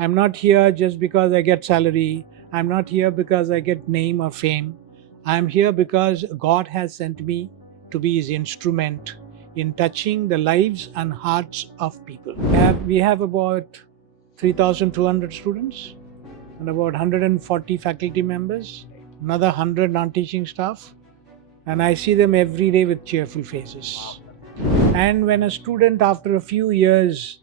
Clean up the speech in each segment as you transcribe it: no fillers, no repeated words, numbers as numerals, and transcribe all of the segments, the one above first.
I'm not here just because I get salary. I'm not here because I get name or fame. I'm here because God has sent me to be His instrument in touching the lives and hearts of people. We have about 3,200 students and about 140 faculty members, another 100 non-teaching staff, and I see them every day with cheerful faces. And when a student after a few years,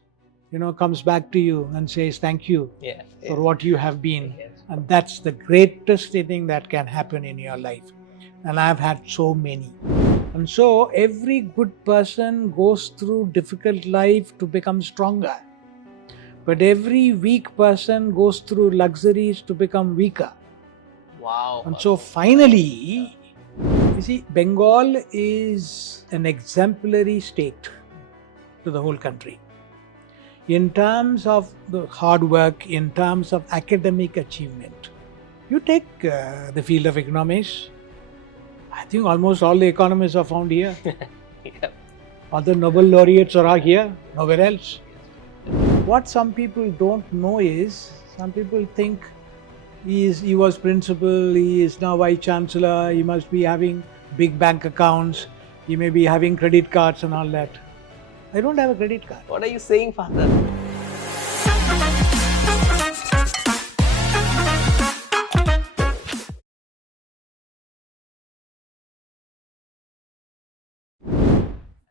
comes back to you and says thank you for what you have been, and that's the greatest thing that can happen in your life. And I've had so many. And so every good person goes through difficult life to become stronger. But every weak person goes through luxuries to become weaker. Wow. And so finally, you see, Bengal is an exemplary state to the whole country. In terms of the hard work, in terms of academic achievement. You take the field of economics. I think almost all the economists are found here. Yeah. All the Nobel laureates are here, nowhere else. What some people don't know is, some people think he was principal, he is now Vice-Chancellor, he must be having big bank accounts, he may be having credit cards and all that. I don't have a credit card. What are you saying, Father?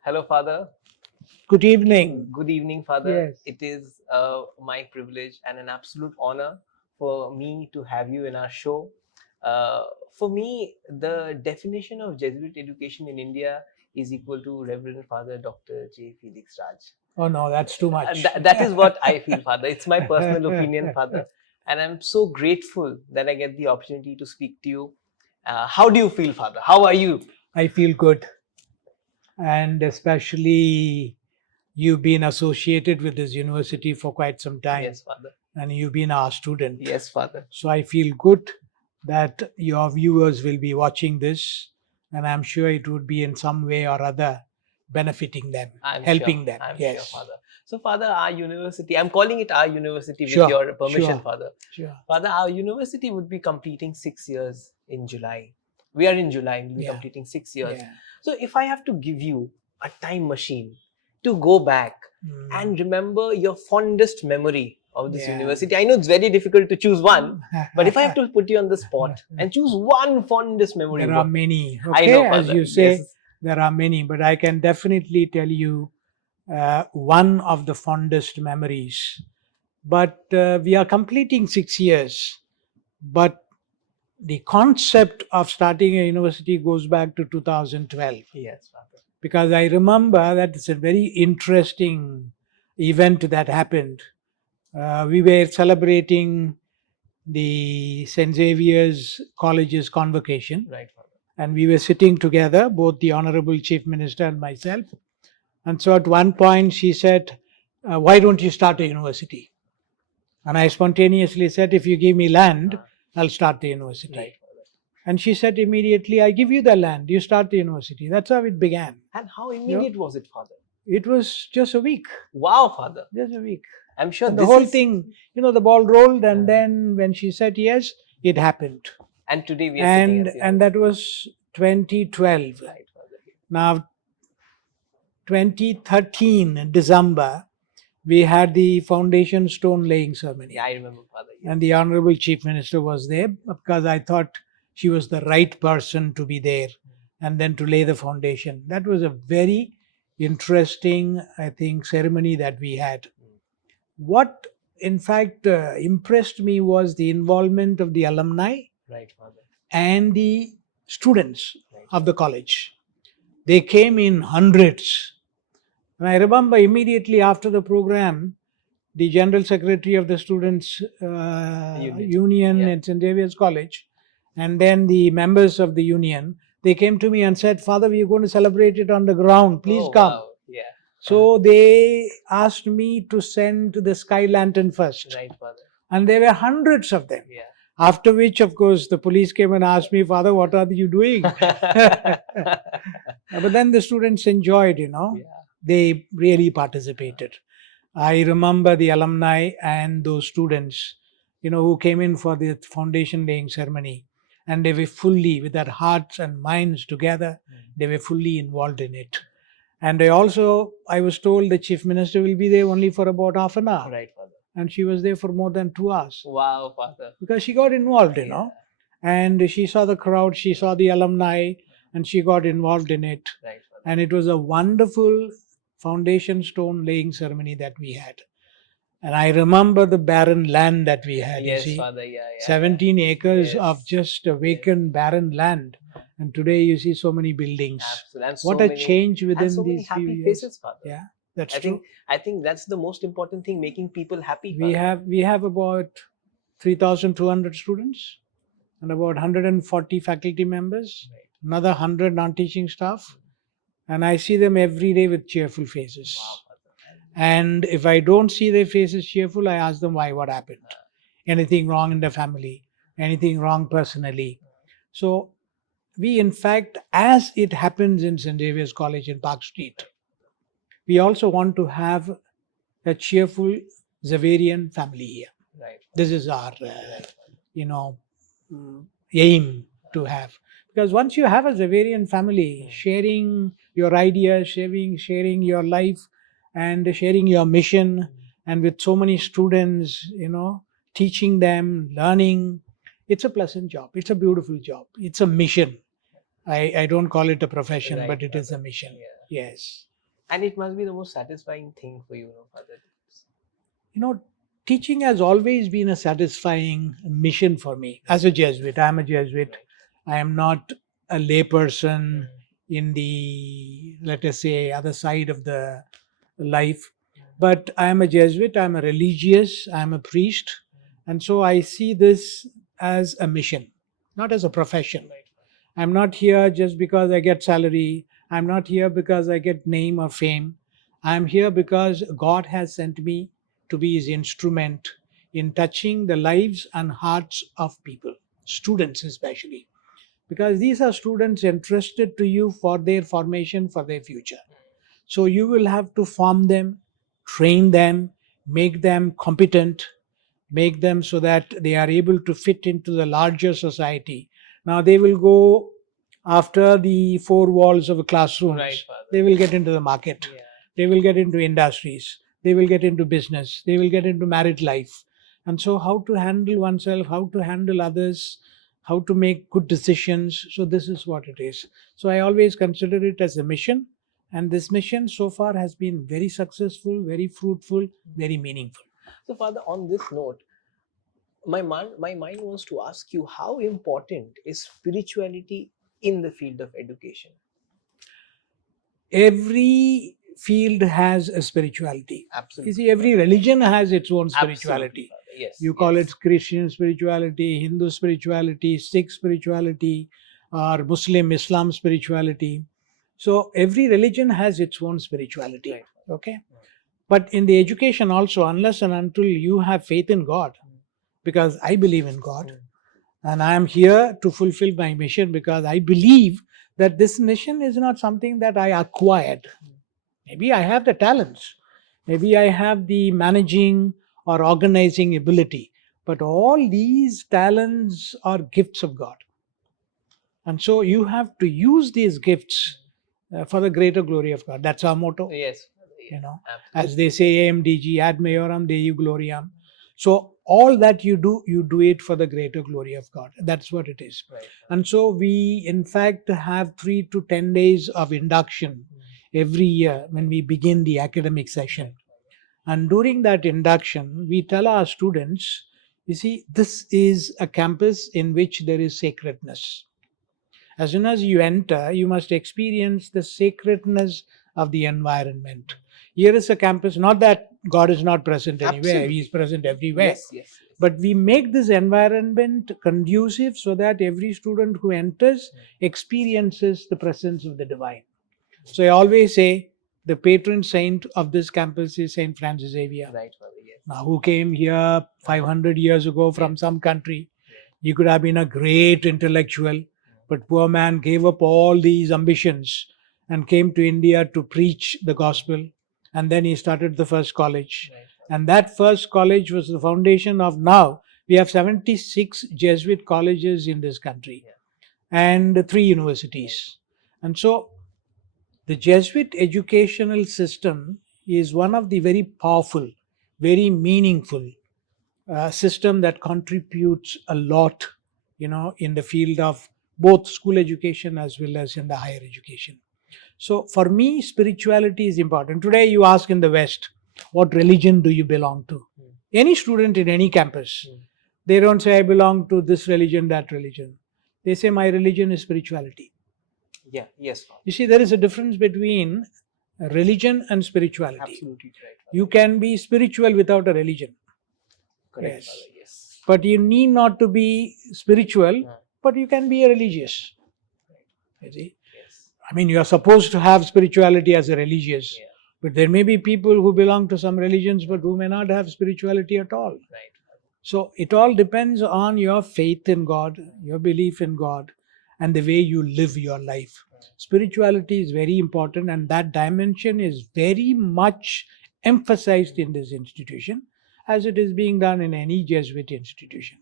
Hello, Father. Good evening. Good evening, Father. Yes. It is my privilege and an absolute honor for me to have you in our show. For me, the definition of Jesuit education in India is equal to Reverend Father Dr. J. Felix Raj. Oh no, that's too much. That is what I feel, Father. It's my personal opinion, Father. And I'm so grateful that I get the opportunity to speak to you. How do you feel, Father? How are you? I feel good. And especially you've been associated with this university for quite some time. Yes, Father. And you've been our student. Yes, Father. So I feel good that your viewers will be watching this, and I'm sure it would be in some way or other benefiting them, helping them. I'm Yes. sure, Father. So, Father, our university, I'm calling it our university with Sure, your permission, sure. Father. Sure. Father, our university would be completing 6 years in July. We are in July, we'll be Yeah. completing 6 years. Yeah. So, if I have to give you a time machine to go back and remember your fondest memory of this Yeah. university, I know it's very difficult to choose one, but if I have to put you on the spot and choose one fondest memory, there are many. I Okay, know, as Father. you say, Yes. there are many, but I can definitely tell you one of the fondest memories. But we are completing 6 years, but the concept of starting a university goes back to 2012. Yes, Father. Because I remember that it's a very interesting event that happened. We were celebrating the St. Xavier's College's convocation. Right, Father. And we were sitting together, both the Honorable Chief Minister and myself. And so at one point she said, why don't you start a university? And I spontaneously said, if you give me land, I'll start the university. Right. And she said immediately, I give you the land, you start the university. That's how it began. And how immediate was it, Father? It was just a week. Wow, Father. Just a week. I'm sure and the whole thing, the ball rolled, and then when she said yes, it happened. And today we are sitting as and that was 2012. Right, Father. Now, 2013 December, we had the foundation stone laying ceremony. Yeah, I remember, Father. Yes. And the Honorable Chief Minister was there because I thought she was the right person to be there and then to lay the foundation. That was a very interesting, I think, ceremony that we had. What, in fact, impressed me was the involvement of the alumni, right, Father, and the students of the college. They came in hundreds. And I remember immediately after the program, the General Secretary of the Students' Union at St. Xavier's College, and then the members of the union, they came to me and said, Father, we are going to celebrate it on the ground. Please come. Wow. Yeah. So they asked me to send the sky lantern first. Right, Father. And there were hundreds of them. Yeah. After which, of course, the police came and asked me, Father, what are you doing? But then the students enjoyed, Yeah. They really participated. I remember the alumni and those students, who came in for the foundation laying ceremony, and they were fully, with their hearts and minds together, they were fully involved in it. And I was told the chief minister will be there only for about half an hour. Right, Father. And she was there for more than 2 hours. Wow, Father. Because she got involved, and she saw the crowd, she saw the alumni, and she got involved in it. Right, Father. And it was a wonderful foundation stone laying ceremony that we had. And I remember the barren land that we had. Yes, you see, Father. Yeah. 17 acres Yes. of just a vacant, barren land. And today you see so many buildings. Absolutely. And What so a many, change and within so many these few happy years. faces, Father. Yeah, that's I true. think that's the most important thing, making people happy. We Father. have about 3,200 students and about 140 faculty members, Right. another 100 non-teaching staff, and I see them every day with cheerful faces. Wow, Father. And if I don't see their faces cheerful, I ask them why, what happened? Anything wrong in the family? Anything wrong personally? So we, in fact, as it happens in St. Xavier's College in Park Street, we also want to have a cheerful Xaverian family here. Right. This is our, aim to have. Because once you have a Xaverian family, sharing your ideas, sharing your life, and sharing your mission, and with so many students, teaching them, learning, it's a pleasant job. It's a beautiful job. It's a mission. I don't call it a profession, Right, but it is a Father. mission. Yeah. Yes. And it must be the most satisfying thing for you, Father. Teaching has always been a satisfying mission for me. As a Jesuit, I am a Jesuit. I am not a layperson in the, let us say, other side of the life. But I am a Jesuit, I am a religious, I am a priest. And so I see this as a mission, not as a profession. I'm not here just because I get salary. I'm not here because I get name or fame. I'm here because God has sent me to be his instrument in touching the lives and hearts of people, students especially, because these are students entrusted to you for their formation, for their future. So you will have to form them, train them, make them competent, make them so that they are able to fit into the larger society. Now they will go after the four walls of a classroom. Right, Father. They will get into the market. Yeah. They will get into industries. They will get into business. They will get into married life. And so how to handle oneself, how to handle others, how to make good decisions. So this is what it is. So I always consider it as a mission. And this mission so far has been very successful, very fruitful, very meaningful. So, Father, on this note, my mind wants to ask you, how important is spirituality in the field of education? Every field has a spirituality. Absolutely. You see, every religion has its own spirituality. Absolutely, Father. Yes. You call it Christian spirituality, Hindu spirituality, Sikh spirituality, or Muslim, Islam spirituality. So every religion has its own spirituality. Right. Okay. But in the education also, unless and until you have faith in God, because I believe in God, and I am here to fulfill my mission because I believe that this mission is not something that I acquired. Maybe I have the talents, maybe I have the managing or organizing ability, but all these talents are gifts of God. And so you have to use these gifts for the greater glory of God. That's our motto. Yes. As they say, AMDG, ad majorem Dei gloriam. So all that you do it for the greater glory of God. That's what it is. Right. And so we, in fact, have 3 to 10 days of induction every year when we begin the academic session. And during that induction, we tell our students, you see, this is a campus in which there is sacredness. As soon as you enter, you must experience the sacredness of the environment. Here is a campus, not that God is not present anywhere, Absolutely. He is present everywhere. Yes. But we make this environment conducive so that every student who enters experiences the presence of the divine. So I always say the patron saint of this campus is Saint Francis Xavier. Right, Father. Yes. Now, who came here 500 years ago from some country. He could have been a great intellectual, but poor man gave up all these ambitions and came to India to preach the gospel And then he started the first college. Right. And that first college was the foundation of now. We have 76 Jesuit colleges in this country and 3 universities. And so the Jesuit educational system is one of the very powerful, very meaningful system that contributes a lot, in the field of both school education as well as in the higher education. So for me, spirituality is important. Today you ask in the West, what religion do you belong to? Any student in any campus, they don't say I belong to this religion, that religion. They say my religion is spirituality. Yeah, yes. You see, there is a difference between religion and spirituality. Absolutely right. You can be spiritual without a religion. Correct, Yes. Father, yes. But you need not to be spiritual, but you can be a religious. You see? Yes. I mean, you are supposed to have spirituality as a religious. Yeah. But there may be people who belong to some religions but who may not have spirituality at all. Right. So it all depends on your faith in God, your belief in God, and the way you live your life. Spirituality is very important, and that dimension is very much emphasized in this institution as it is being done in any Jesuit institution.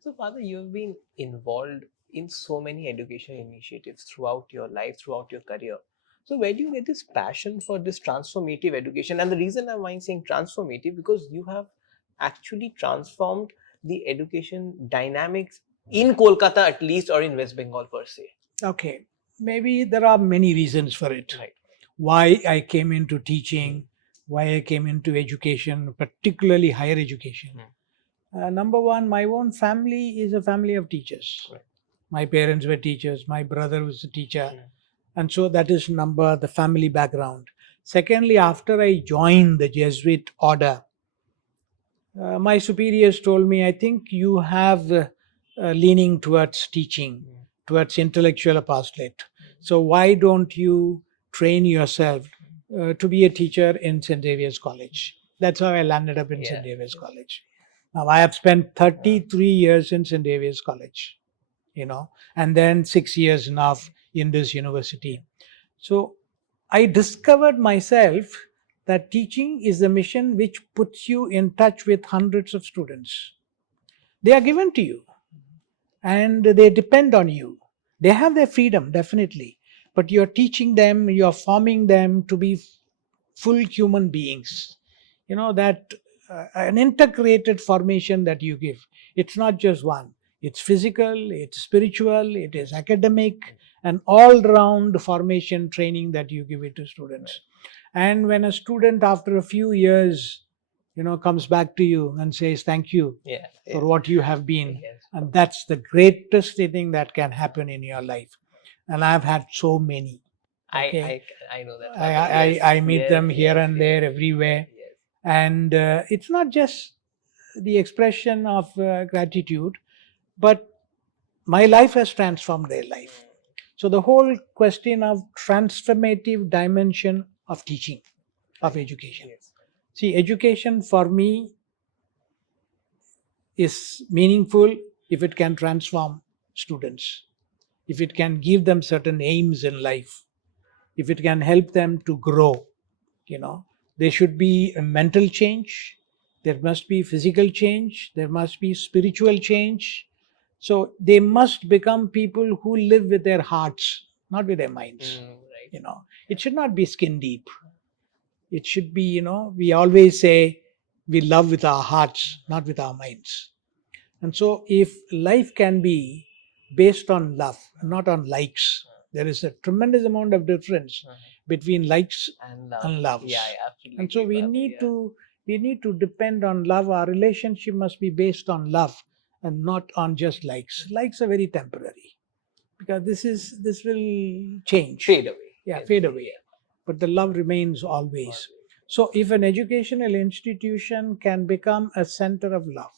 So, Father, you've been involved in so many education initiatives throughout your life, throughout your career. So, where do you get this passion for this transformative education? And the reason I'm saying transformative, because you have actually transformed the education dynamics in Kolkata, at least, or in West Bengal per se. Okay, maybe there are many reasons for it. Right. Why I came into teaching, why I came into education, particularly higher education. Number one, my own family is a family of teachers. Right. My parents were teachers, my brother was a teacher. And so that is the family background. Secondly, after I joined the Jesuit order, my superiors told me, I think you have leaning towards teaching, towards intellectual apostolate. So why don't you train yourself to be a teacher in St. Xavier's College? That's how I landed up in St. Xavier's College. Now I have spent 33 years in St. Xavier's College, and then 6 years now in this university. So I discovered myself that teaching is a mission which puts you in touch with hundreds of students. They are given to you and they depend on you. They have their freedom, definitely, but you're teaching them, you're forming them to be full human beings. That an integrated formation that you give. It's not just one. It's physical, it's spiritual, it is academic, and all-round formation training that you give it to students. And when a student after a few years, comes back to you and says thank you for what you have been, and that's the greatest thing that can happen in your life. And I've had so many. Okay? I know that. I meet them here and there, everywhere. And it's not just the expression of gratitude, but my life has transformed their life. So the whole question of transformative dimension of teaching, of education. See, education for me is meaningful if it can transform students, if it can give them certain aims in life, if it can help them to grow. There should be a mental change, there must be physical change, there must be spiritual change. So they must become people who live with their hearts, not with their minds. It should not be skin deep. It should be, we always say we love with our hearts, not with our minds. And so if life can be based on love, not on likes, there is a tremendous amount of difference between likes and loves. Absolutely. And so we need to depend on love. Our relationship must be based on love and not on just likes. Likes are very temporary because this will change. Fade away. Fade away. But the love remains always. So if an educational institution can become a center of love,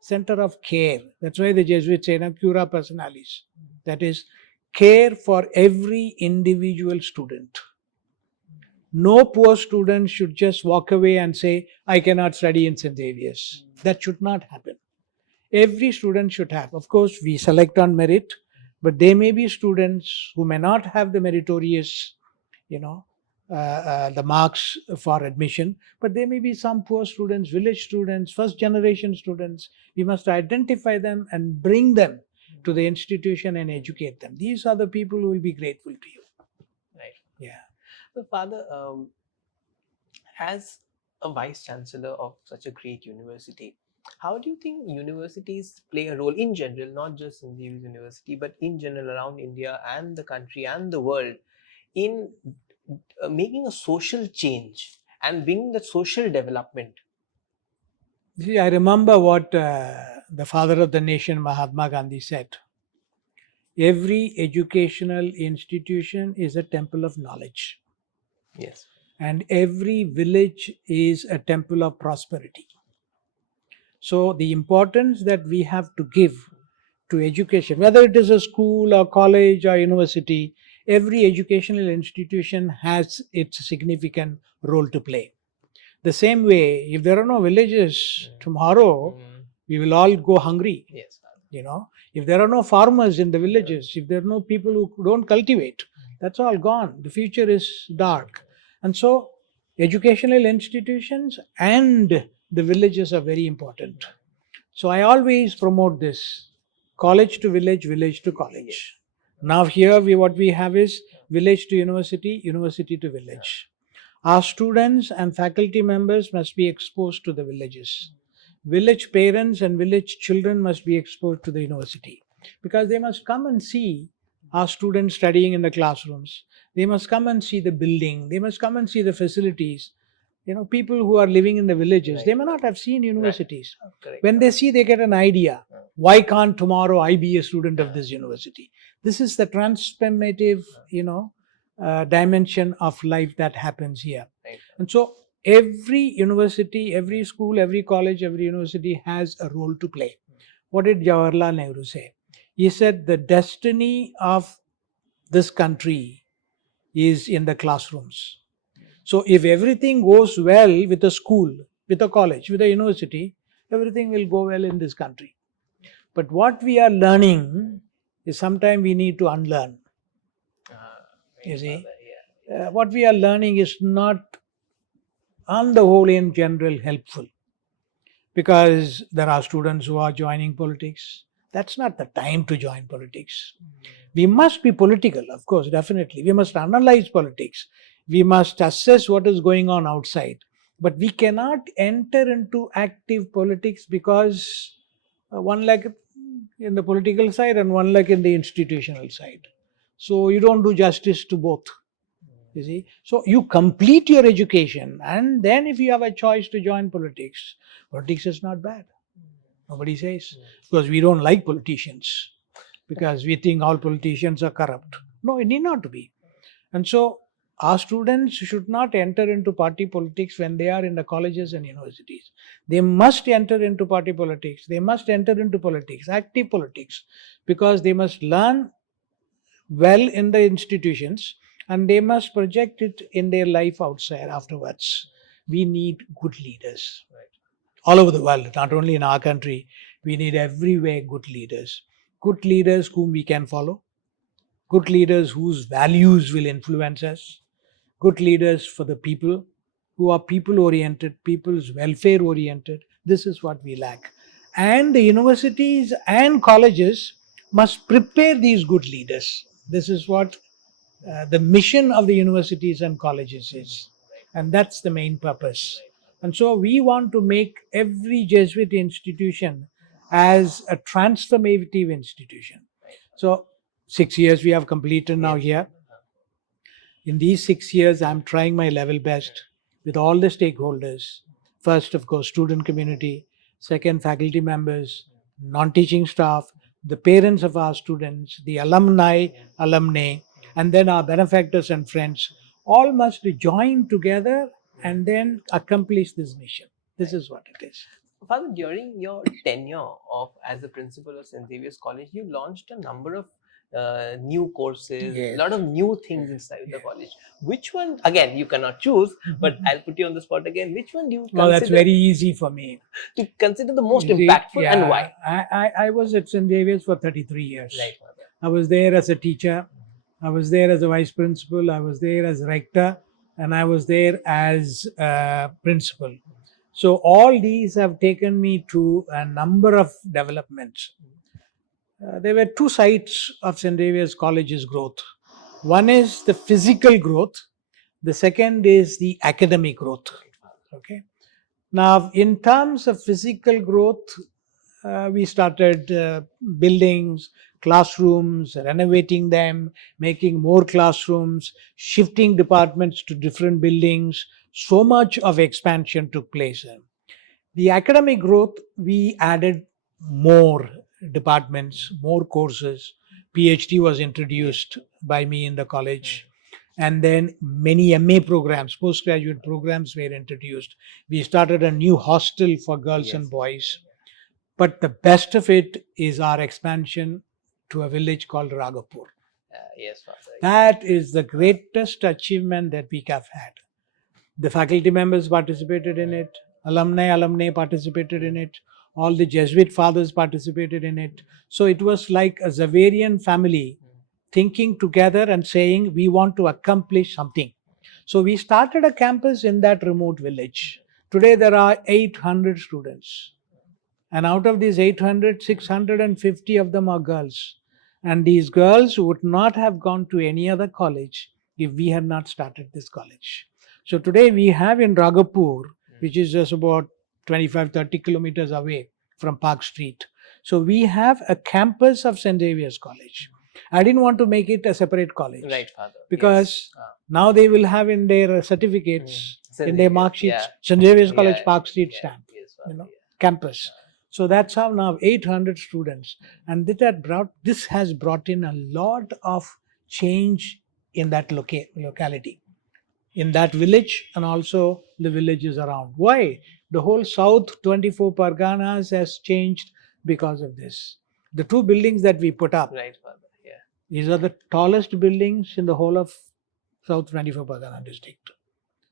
center of care, that's why the Jesuits say, cura personalis, that is, care for every individual student. No poor student should just walk away and say, I cannot study in St. Xavier's. That should not happen. Every student should have. Of course, we select on merit, but there may be students who may not have the meritorious, the marks for admission, but there may be some poor students, village students, first generation students. We must identify them and bring them to the institution and educate them. These are the people who will be grateful to you. Right. Yeah. So, Father, as a vice chancellor of such a great university, how do you think universities play a role in general, not just in the university, but in general around India and the country and the world, in making a social change and bringing the social development? See, I remember what the father of the nation, Mahatma Gandhi, said. Every educational institution is a temple of knowledge, Yes. and every village is a temple of prosperity. So, the importance that we have to give to education, whether it is a school or college or university, every educational institution has its significant role to play. The same way, if there are no villages tomorrow, we will all go hungry. Yes. If there are no farmers in the villages, if there are no people who don't cultivate, that's all gone. The future is dark. And so, educational institutions and the villages are very important. So, I always promote this college to village, village to college. Now, here what we have is village to university, university to village. Our students and faculty members must be exposed to the villages. Village parents and village children must be exposed to the university, because they must come and see our students studying in the classrooms. They must come and see the building. They must come and see the facilities. People who are living in the villages, they may not have seen universities. Correct. When they see, they get an idea. Why can't tomorrow I be a student of this university? This is the transformative, dimension of life that happens here. Right. And so every university, every school, every college, every university has a role to play. What did Jawaharlal Nehru say? He said the destiny of this country is in the classrooms. So if everything goes well with a school, with a college, with a university, everything will go well in this country. But what we are learning is sometimes we need to unlearn. You see, what we are learning is not, on the whole, in general, helpful, because there are students who are joining politics. That's not the time to join politics. We must be political, of course, definitely. We must analyze politics. We must assess what is going on outside. But we cannot enter into active politics, because one leg in the political side and one leg in the institutional side. So you don't do justice to both. You see, so you complete your education, and then if you have a choice to join politics, politics is not bad. Nobody says, because we don't like politicians, because we think all politicians are corrupt. No, it need not to be. And so our students should not enter into party politics when they are in the colleges and universities. They must enter into party politics. They must enter into politics, active politics, because they must learn well in the institutions, and they must project it in their life outside afterwards. We need good leaders all over the world, not only in our country. We need everywhere good leaders. Good leaders whom we can follow. Good leaders whose values will influence us. Good leaders for the people, who are people oriented, people's welfare oriented. This is what we lack. And the universities and colleges must prepare these good leaders. This is what the mission of the universities and colleges is. And that's the main purpose. And so we want to make every Jesuit institution as a transformative institution. So 6 years we have completed now here. In these 6 years, I'm trying my level best with all the stakeholders. First, of course, student community. Second, faculty members, non-teaching staff, the parents of our students, the alumni, and then our benefactors and friends. All must join together and then accomplish this mission. This is what it is. Father, during your tenure as the principal of St. Xavier's College, you launched a number of new courses, a lot of new things inside the college. Which one, again, you cannot choose, but I'll put you on the spot again. Which one do you consider? Well, that's very easy for me. To consider the most impactful, and why? I was at St. Xavier's for 33 years. Right. I was there as a teacher. I was there as a vice principal. I was there as rector. and I was there as principal. So all these have taken me to a number of developments. There were two sides of St. Xavier's College's growth. One is the physical growth. The second is the academic growth. Okay. Now, in terms of physical growth, we started buildings, classrooms, renovating them, making more classrooms, shifting departments to different buildings. So much of expansion took place. The academic growth, we added more departments, more courses. PhD was introduced by me in the college. And then many MA programs, postgraduate programs were introduced. We started a new hostel for girls and boys. But the best of it is our expansion to a village called Ragapur. Yes, Father. That is the greatest achievement that we have had. The faculty members participated in it, alumni participated in it, all the Jesuit fathers participated in it. So it was like a Xaverian family thinking together and saying, we want to accomplish something. So we started a campus in that remote village. Today there are 800 students. And out of these 800, 650 of them are girls. And these girls would not have gone to any other college if we had not started this college. So today we have in Ragapur, which is just about 25, 30 kilometers away from Park Street. So we have a campus of St. Xavier's College. I didn't want to make it a separate college. Right, Father. Because now they will have in their certificates, in their mark sheets, St. Xavier's College Park Street stamp, campus. So that's how now 800 students. And this has brought in a lot of change in that locality, in that village, and also the villages around. Why? The whole South 24 Parganas has changed because of this. The two buildings that we put up, Right, Father. Yeah. These are the tallest buildings in the whole of South 24 Pargana district.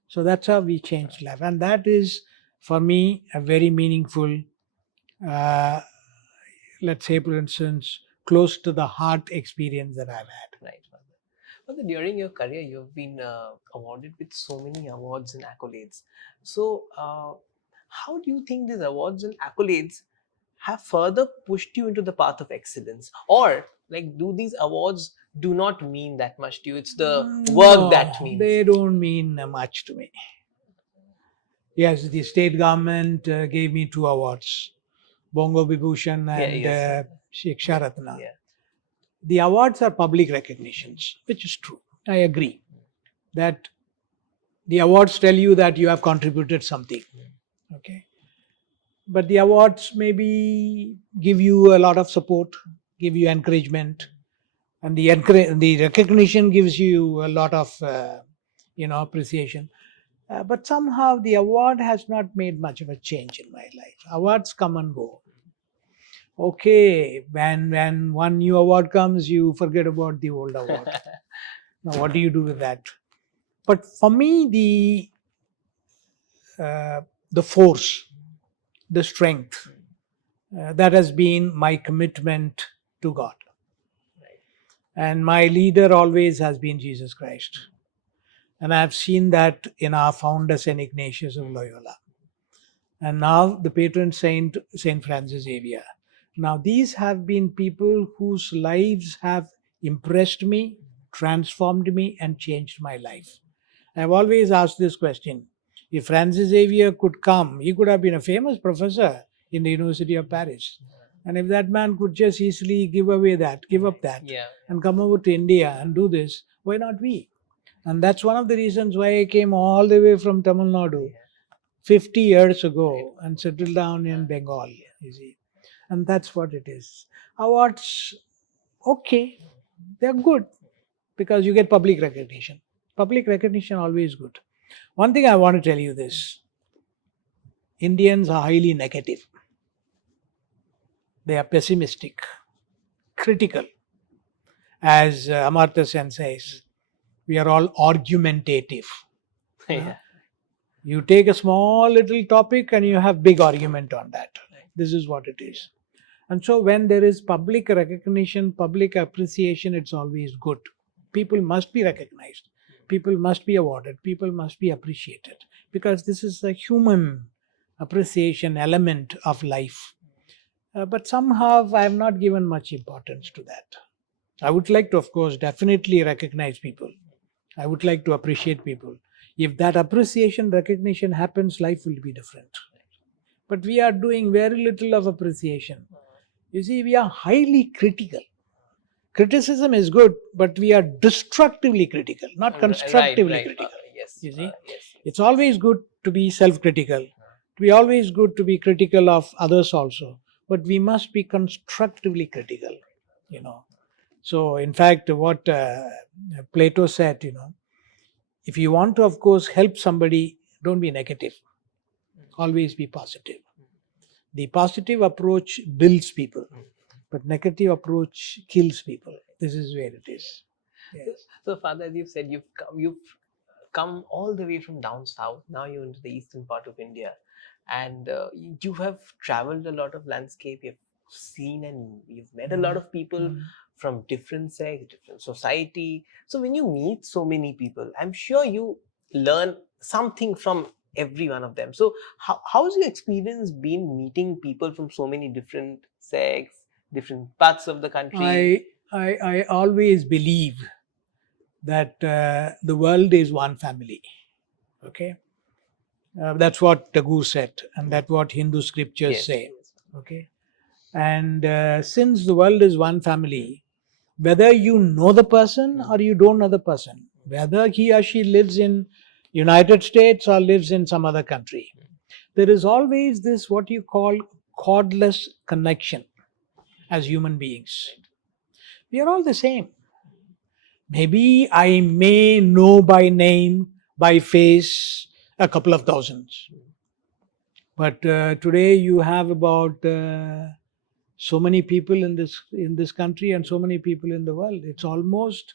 So that's how we changed life. And that is, for me, a very meaningful, let's say, for instance, close to the heart experience that I've had. Right, Father. Father, during your career, you've been awarded with so many awards and accolades. So, how do you think these awards and accolades have further pushed you into the path of excellence? Or, like, do these awards do not mean that much to you? It's the work that means. They don't mean much to me. Yes, the state government gave me 2 awards, Bongo Vibhushan and Shiksha Ratna. Yeah. The awards are public recognitions, which is true. I agree that the awards tell you that you have contributed something. Okay. But the awards maybe give you a lot of support, give you encouragement, and the recognition gives you a lot of appreciation. But somehow the award has not made much of a change in my life. Awards come and go. Okay, when one new award comes, you forget about the old award. Now, what do you do with that? But for me, the force, the strength, that has been my commitment to God. And my leader always has been Jesus Christ. And I've seen that in our founder, St. Ignatius of Loyola. And now the patron saint, St. Francis Xavier. Now, these have been people whose lives have impressed me, transformed me, and changed my life. I've always asked this question. If Francis Xavier could come, he could have been a famous professor in the University of Paris. And if that man could just easily give up that, and come over to India and do this, why not we? And that's one of the reasons why I came all the way from Tamil Nadu 50 years ago and settled down in Bengal, you see. And that's what it is. Awards, okay, they're good because you get public recognition. Public recognition always good. One thing I want to tell you this. Indians are highly negative. They are pessimistic, critical. As Amartya Sen says, we are all argumentative. You take a small little topic and you have big argument on that. This is what it is. And so when there is public recognition, public appreciation, it's always good. People must be recognized. people must be awarded, people must be appreciated, because this is a human appreciation element of life. But somehow I have not given much importance to that. I would like to, of course, definitely recognize people. I would like to appreciate people. If that appreciation, recognition happens, life will be different. But we are doing very little of appreciation. You see, we are highly critical. Criticism is good, but we are destructively critical, not constructively critical. Yes. You see, Yes. it's always good to be self-critical. To be always good to be critical of others also, but we must be constructively critical. So in fact, what Plato said, if you want to, of course, help somebody, don't be negative. Always be positive. The positive approach builds people, but negative approach kills people. This is where it is. Yes. So, Father, as you said, you've come all the way from down south. Now you're into the eastern part of India, and you have traveled a lot of landscape. You've seen and you've met a lot of people from different sects, different society. So when you meet so many people, I'm sure you learn something from every one of them. So how's your experience been meeting people from so many different sects, different parts of the country? I always believe that the world is one family. Okay, that's what Tagore said, and that's what Hindu scriptures Yes. say. Okay, and since the world is one family, whether you know the person or you don't know the person, whether he or she lives in United States or lives in some other country, there is always this what you call cordless connection as human beings. We are all the same. Maybe I may know by name, by face, a couple of thousands. But today you have about so many people in this country and so many people in the world. It's almost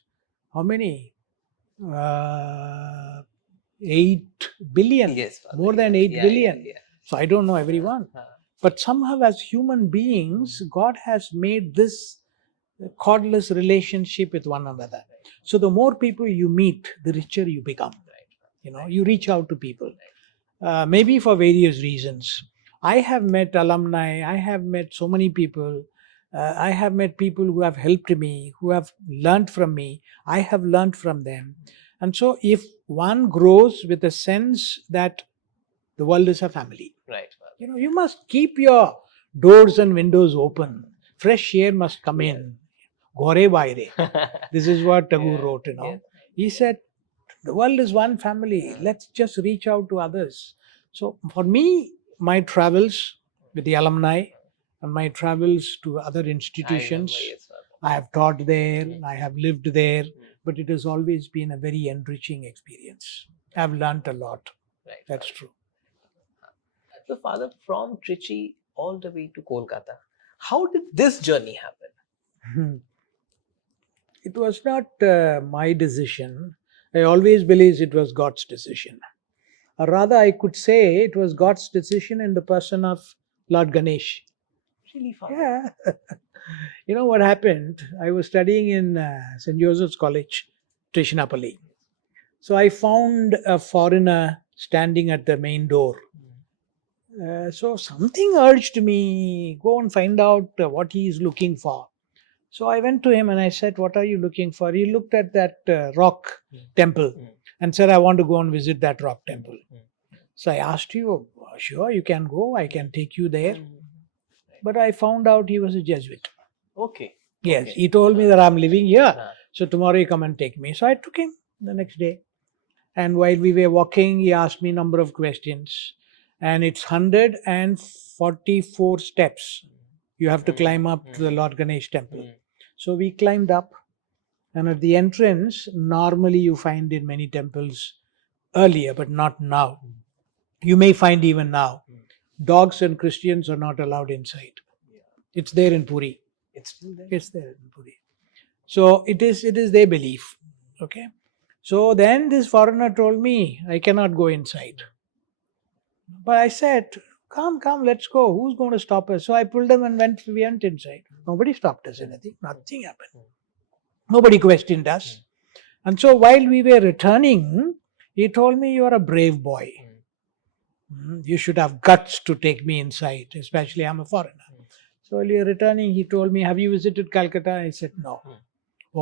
how many? 8 billion. Yes, Father. More than 8 Yeah, billion. yeah. So I don't know everyone. Uh, But somehow, as human beings, God has made this cordless relationship with one another. So the more people you meet, the richer you become. You reach out to people, maybe for various reasons. I have met alumni, I have met so many people, I have met people who have helped me, who have learned from me, I have learned from them. And so if one grows with a sense that the world is a family, Right. you must keep your doors and windows open. Fresh air must come in. Gore baire. This is what Tagore wrote, Yeah. He said, the world is one family. Let's just reach out to others. So for me, my travels with the alumni and my travels to other institutions, I remember, yes, Father. I have taught there, I have lived there, but it has always been a very enriching experience. I've learnt a lot. Right. That's true. So, Father, from Trichy all the way to Kolkata, how did this journey happen? It was not my decision. I always believe it was God's decision. Or rather, I could say it was God's decision in the person of Lord Ganesh. Really, Father? Yeah. You know what happened? I was studying in St. Joseph's College, Trishnapalli. So I found a foreigner standing at the main door. So something urged me, go and find out what he is looking for. So I went to him and I said, what are you looking for? He looked at that rock temple and said, I want to go and visit that rock temple. So I asked you, sure, you can go, I can take you there. But I found out he was a Jesuit. Okay. Yes, Okay. he told me that I'm living here, so tomorrow you come and take me. So I took him the next day. And while we were walking, he asked me a number of questions. And it's 144 steps. You have to climb up to the Lord Ganesh temple. So we climbed up. And at the entrance, normally you find in many temples earlier, but not now. You may find even now, dogs and Christians are not allowed inside. It's there in Puri. It's still there. It's there in Puri. So it is their belief. Okay. So then this foreigner told me, I cannot go inside. But I said, come, let's go. Who's going to stop us? So I pulled him and we went inside. Nobody stopped us anything. Nothing happened. Nobody questioned us. And so while we were returning, he told me, "You are a brave boy. You should have guts to take me inside, especially I'm a foreigner." So while we were returning, he told me, "Have you visited Calcutta?" I said, "No."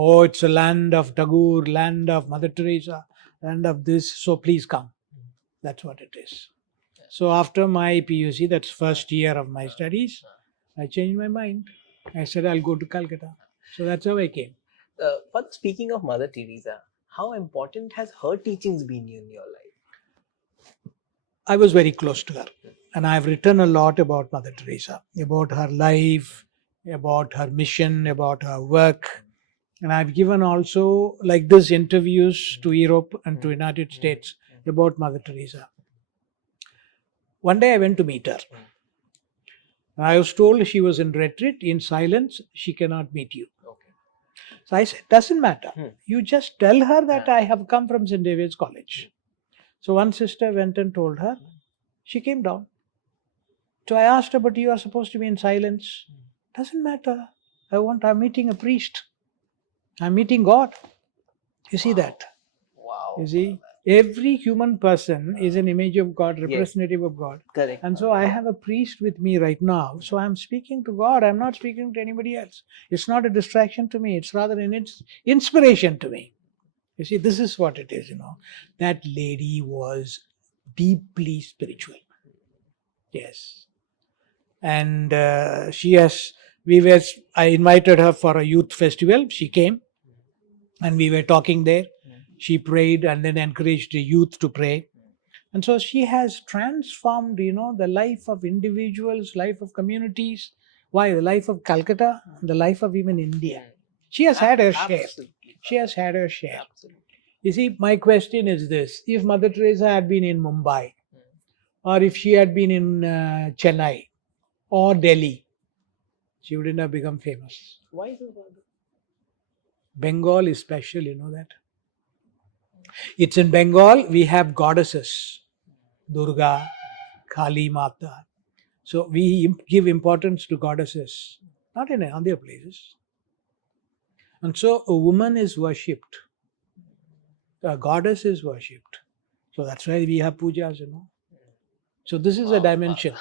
"Oh, it's a land of Tagore, land of Mother Teresa, land of this, so please come." That's what it is. So after my PUC, that's first year of my studies, I changed my mind. I said, "I'll go to Calcutta." So that's how I came. But speaking of Mother Teresa, how important has her teachings been in your life? I was very close to her, and I've written a lot about Mother Teresa, about her life, about her mission, about her work. And I've given also like this interviews to Europe and to United States about Mother Teresa. One day I went to meet her. I was told she was in retreat, in silence, she cannot meet you. Okay. So I said, "Doesn't matter. You just tell her that I have come from St. David's College." So one sister went and told her. She came down. So I asked her, "But you are supposed to be in silence." "Doesn't matter. I'm meeting a priest. I'm meeting God." You see that? Wow. You see, every human person is an image of God, representative of God. Correct. And so I have a priest with me right now. So I'm speaking to God. I'm not speaking to anybody else. It's not a distraction to me. It's rather an inspiration to me. You see, this is what it is, That lady was deeply spiritual. Yes. And I invited her for a youth festival. She came and we were talking there. She prayed and then encouraged the youth to pray. And so she has transformed, the life of individuals, life of communities. Why? The life of Calcutta, the life of even India. She has had her share. Absolutely. She has had her share. Absolutely. You see, my question is this. If Mother Teresa had been in Mumbai, or if she had been in Chennai or Delhi, she wouldn't have become famous. Why so, Father? Bengal is special, you know that. It's in Bengal, we have goddesses. Durga, Kali Mata. So we give importance to goddesses, not in other places. And so a woman is worshipped. A goddess is worshipped. So that's why we have pujas, So this is a dimension.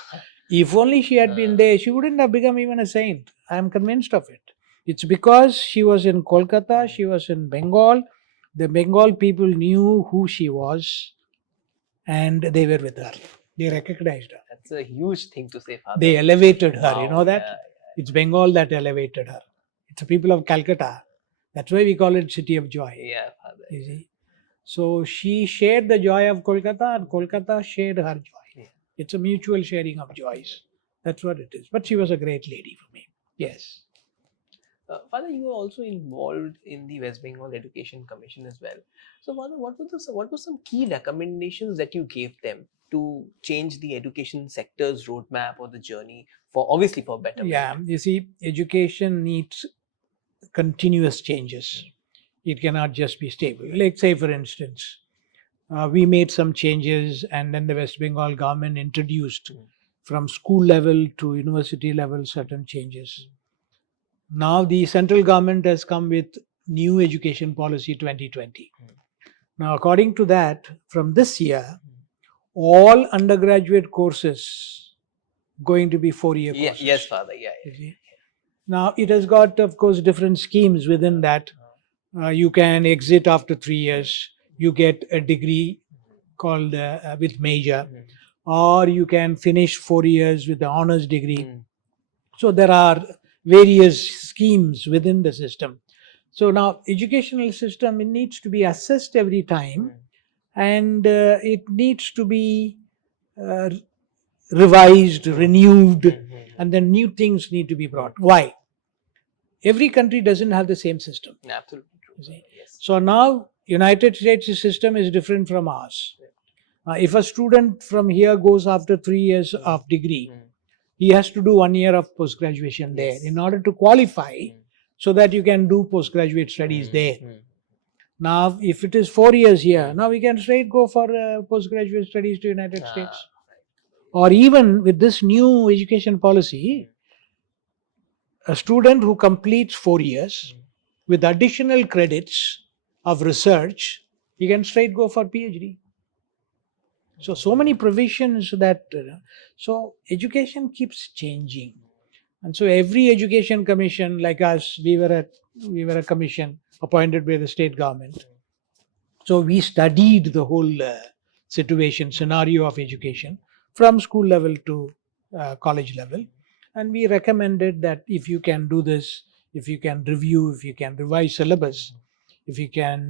If only she had been there, she wouldn't have become even a saint. I am convinced of it. It's because she was in Kolkata, she was in Bengal. The Bengal people knew who she was and they were with her. They recognized her. That's a huge thing to say, Father. They elevated her, you Wow, know that? yeah. It's Bengal that elevated her. It's the people of Calcutta. That's why we call it City of Joy. Yeah, Father. You see? So she shared the joy of Kolkata and Kolkata shared her joy. Yeah. It's a mutual sharing of joys. That's what it is. But she was a great lady for me. Yes. Father, you were also involved in the West Bengal Education Commission as well. So, Father, what were some key recommendations that you gave them to change the education sector's roadmap or the journey for better? Yeah, you see, education needs continuous changes. It cannot just be stable. Like, say, for instance, we made some changes and then the West Bengal government introduced from school level to university level certain changes. Now the central government has come with new education policy 2020. Now according to that, from this year, all undergraduate courses going to be 4-year courses. Yes, Father. Yeah. Now it has got, of course, different schemes within that. You can exit after 3 years. You get a degree called with major, or you can finish 4 years with the honors degree. So there are various schemes within the system. So now educational system, it needs to be assessed every time, and it needs to be revised, renewed, and then new things need to be brought. Why? Every country doesn't have the same system. Absolutely true. Yes. So now United States system is different from ours. If a student from here goes after 3 years of degree, he has to do 1 year of post-graduation there in order to qualify so that you can do postgraduate studies there. Now, if it is 4 years here, now we can straight go for postgraduate studies to United States. Or even with this new education policy, a student who completes 4 years with additional credits of research, he can straight go for PhD. So many provisions that, so education keeps changing. And so every education commission, like us, we were a commission appointed by the state government. So we studied the whole situation, scenario of education from school level to college level. And we recommended that if you can do this, if you can review, if you can revise syllabus, if you can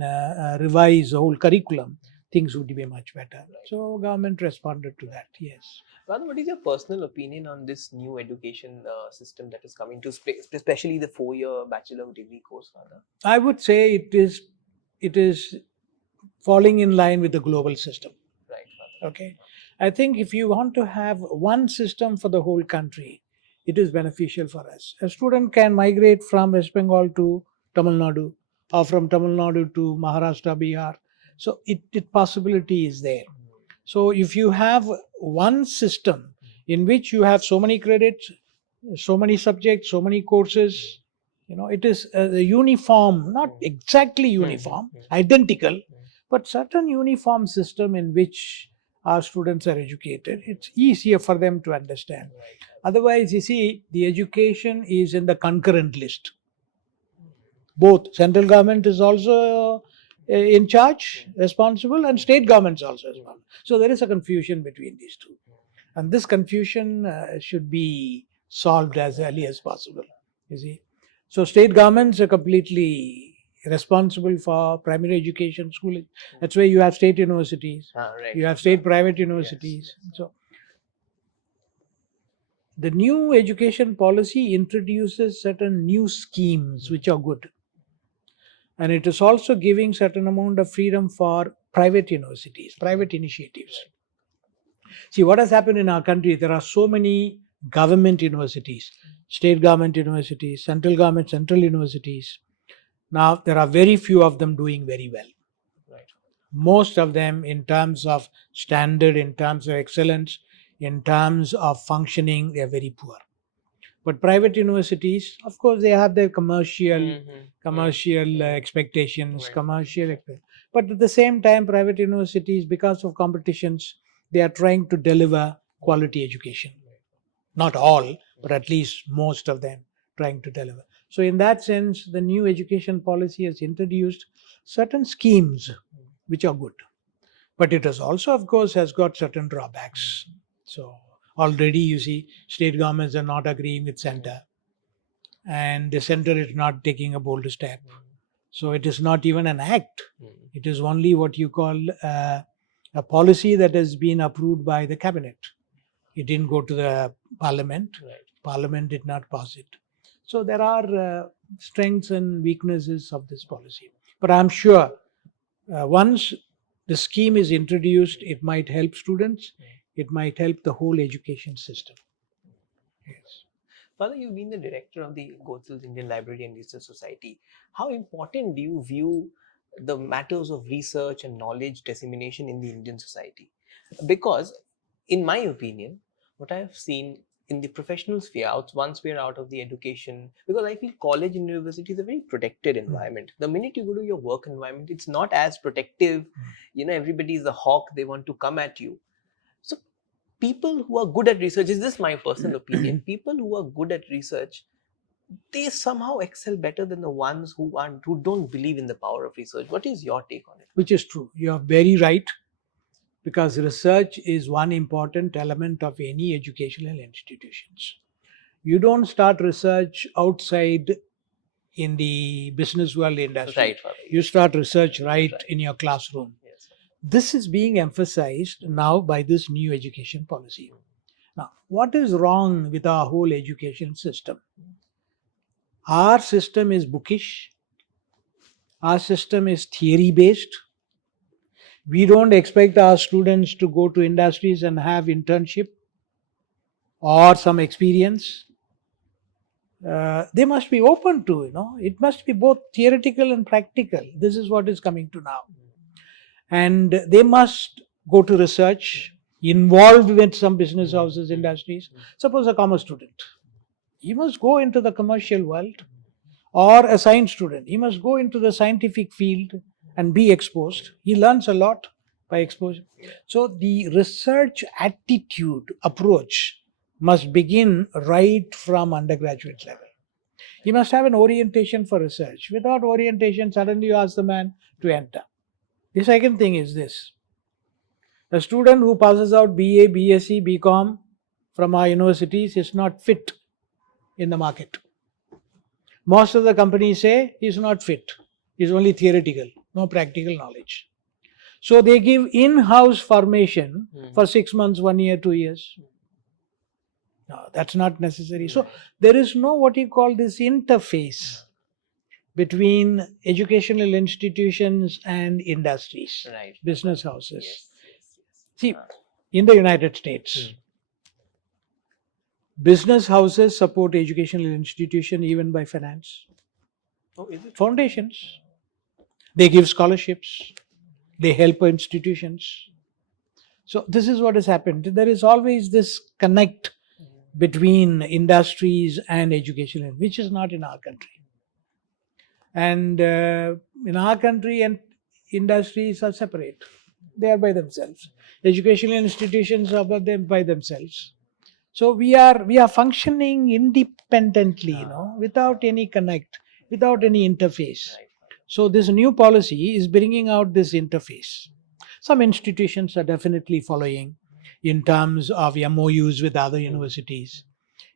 revise the whole curriculum, things would be much better. So government responded to that, yes. Father, what is your personal opinion on this new education system that is coming to space, especially the 4-year bachelor degree course, Father? I would say it is falling in line with the global system. Right, Father. Okay. I think if you want to have one system for the whole country, it is beneficial for us. A student can migrate from West Bengal to Tamil Nadu or from Tamil Nadu to Maharashtra, Bihar. So it possibility is there. So if you have one system in which you have so many credits, so many subjects, so many courses, it is a uniform, not exactly uniform, identical, but certain uniform system in which our students are educated, it's easier for them to understand. Otherwise, you see, the education is in the concurrent list. Both central government is also in charge, responsible, and state government is also responsible. So there is a confusion between these two. And this confusion should be solved as early as possible, you see. So state governments are completely responsible for primary education, schooling. That's why you have state universities, Right. you have state private universities. So the new education policy introduces certain new schemes which are good. And it is also giving certain amount of freedom for private universities, private initiatives. See, what has happened in our country, there are so many government universities, state government universities, central government, central universities. Now, there are very few of them doing very well. Right. Most of them, in terms of standard, in terms of excellence, in terms of functioning, they are very poor. But private universities, of course, they have their commercial expectations, Right. but at the same time, private universities, because of competitions, they are trying to deliver quality education. Not all, but at least most of them trying to deliver. So in that sense, the new education policy has introduced certain schemes which are good. But it has also, of course, has got certain drawbacks. So already you see state governments are not agreeing with center, and the center is not taking a bold step. So it is not even an act. It is only what you call a policy that has been approved by the cabinet. It didn't go to the parliament. Right. Parliament did not pass it. So there are strengths and weaknesses of this policy. But I'm sure once the scheme is introduced, it might help students. It might help the whole education system. Yes. Father, you've been the director of the Goethals Indian Library and Research Society. How important do you view the matters of research and knowledge dissemination in the Indian society? Because, in my opinion, what I have seen in the professional sphere, once we're out of the education, because I feel college and university is a very protected environment. The minute you go to your work environment, it's not as protective. Everybody is a hawk, they want to come at you. So people who are good at research, is this my personal opinion, people who are good at research, they somehow excel better than the ones who don't believe in the power of research. What is your take on it? Which is true. You are very right, because research is one important element of any educational institutions. You don't start research outside in the business world industry. Right, Father. You start research right in your classroom. Yes. This is being emphasized now by this new education policy. Now, what is wrong with our whole education system? Our system is bookish. Our system is theory based. We don't expect our students to go to industries and have internship or some experience. They must be open to, it must be both theoretical and practical. This is what is coming to now. And they must go to research, involved with some business houses, industries. Suppose a commerce student, he must go into the commercial world, or a science student, he must go into the scientific field, and be exposed. He learns a lot by exposure. So the research attitude approach must begin right from undergraduate level. He must have an orientation for research. Without orientation, suddenly you ask the man to enter. The second thing is this. A student who passes out BA, BSc, BCom from our universities is not fit in the market. Most of the companies say he's not fit. He's only theoretical, no practical knowledge. So they give in-house formation for 6 months, 1 year, 2 years. No, that's not necessary. So there is no what you call this interface between educational institutions and industries, Right. business houses. Yes. See, in the United States, business houses support educational institution even by finance. Oh, is it? Foundations. They give scholarships. They help institutions. So this is what has happened. There is always this connect between industries and education, which is not in our country. And in our country, and industries are separate. They are by themselves. Educational institutions are by themselves. So we are functioning independently, without any connect, without any interface. So this new policy is bringing out this interface. Some institutions are definitely following in terms of MOUs with other universities,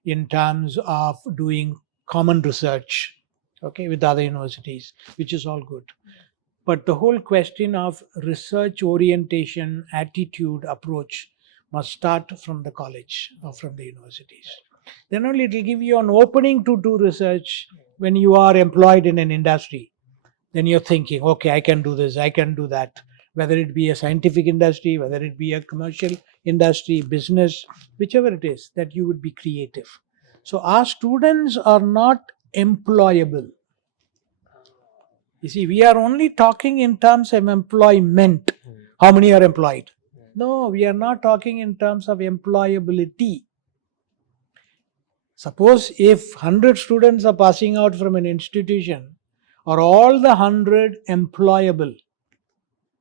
in terms of doing common research, with other universities, which is all good. But the whole question of research orientation, attitude, approach must start from the college or from the universities. Then only it will give you an opening to do research when you are employed in an industry. Then you're thinking, okay, I can do this, I can do that. Whether it be a scientific industry, whether it be a commercial industry, business, whichever it is, that you would be creative. So our students are not employable. You see, we are only talking in terms of employment. How many are employed? No, we are not talking in terms of employability. Suppose if 100 students are passing out from an institution, are all the 100 employable?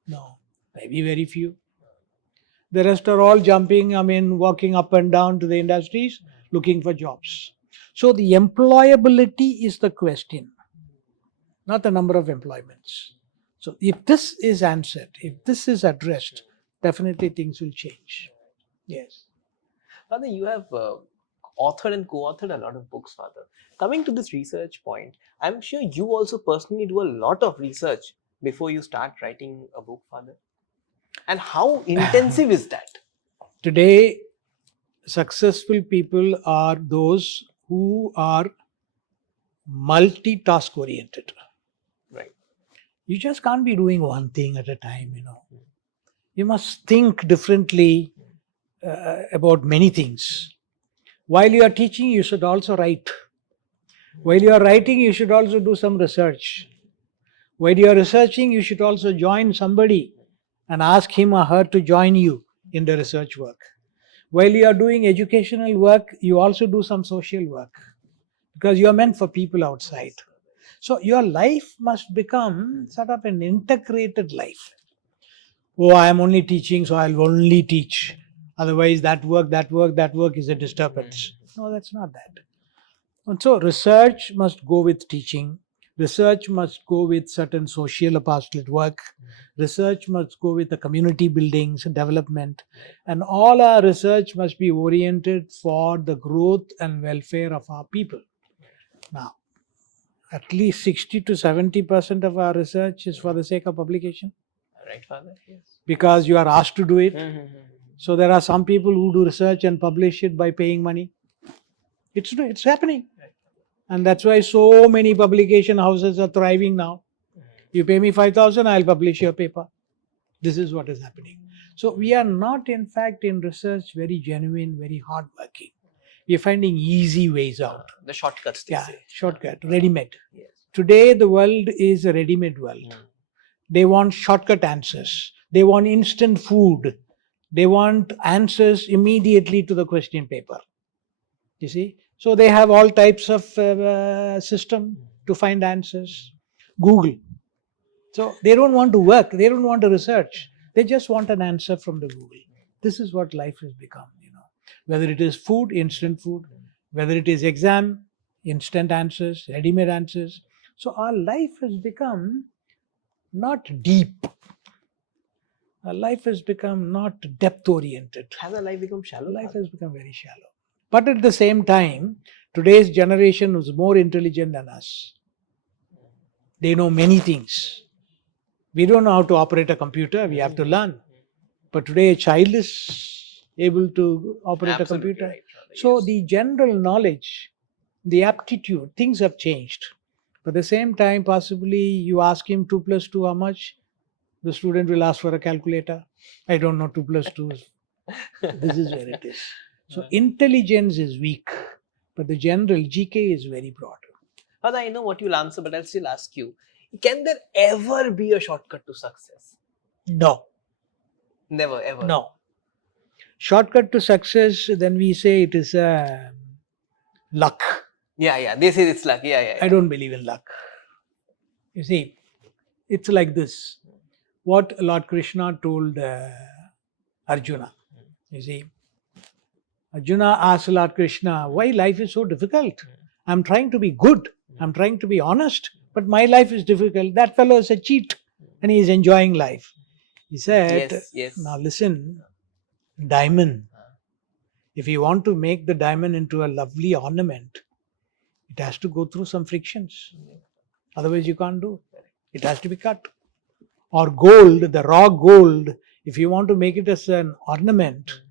No, maybe very few. The rest are all jumping, walking up and down to the industries, looking for jobs. So the employability is the question, not the number of employments. So if this is answered, if this is addressed, definitely things will change. Yes. Father, you have authored and co-authored a lot of books, Father. Coming to this research point, I'm sure you also personally do a lot of research before you start writing a book, Father. And how intensive is that? Today, successful people are those who are multitask oriented. Right. You just can't be doing one thing at a time, You must think differently about many things. While you are teaching, you should also write. While you are writing, you should also do some research. While you are researching, you should also join somebody and ask him or her to join you in the research work. While you are doing educational work, you also do some social work, because you are meant for people outside. So your life must become sort of an integrated life. Oh, I am only teaching, so I'll only teach. Otherwise, that work is a disturbance. No, that's not that. And so research must go with teaching. Research must go with certain social apostolate work. Research must go with the community buildings and development. And all our research must be oriented for the growth and welfare of our people. Now, at least 60 to 70% of our research is for the sake of publication. Right, Father? Yes. Because you are asked to do it. So there are some people who do research and publish it by paying money. It's happening. And that's why so many publication houses are thriving now. You pay me 5,000, I'll publish your paper. This is what is happening. So we are not, in fact, in research very genuine, very hardworking. We are finding easy ways out. The shortcuts, they say. Shortcut, ready-made. Yes. Today, the world is a ready-made world. They want shortcut answers. They want instant food. They want answers immediately to the question paper. You see? So they have all types of system to find answers. Google. So they don't want to work, they don't want to research. They just want an answer from the Google. This is what life has become, Whether it is food, instant food, whether it is exam, instant answers, ready-made answers. So our life has become not deep. Our life has become not depth-oriented. Has our life become shallow? Life has become very shallow. But at the same time, today's generation is more intelligent than us. They know many things. We don't know how to operate a computer, we have to learn. But today a child is able to operate Absolutely a computer. right, brother, So yes. the general knowledge, the aptitude, things have changed. But at the same time, possibly you ask him 2 plus 2 how much? The student will ask for a calculator. I don't know 2 plus 2. This is where it is. So intelligence is weak, but the general GK is very broad. Father, I know what you'll answer, but I'll still ask you. Can there ever be a shortcut to success? No. Never, ever. No. Shortcut to success, then we say it is luck. Yeah. They say it's luck. Yeah. I don't believe in luck. You see, it's like this. What Lord Krishna told Arjuna. You see, Arjuna asked Lord Krishna, why life is so difficult? I'm trying to be good. I'm trying to be honest. But my life is difficult. That fellow is a cheat and he is enjoying life. He said, Yes. now listen, diamond. If you want to make the diamond into a lovely ornament, it has to go through some frictions. Otherwise you can't do. It has to be cut. Or gold, the raw gold, if you want to make it as an ornament,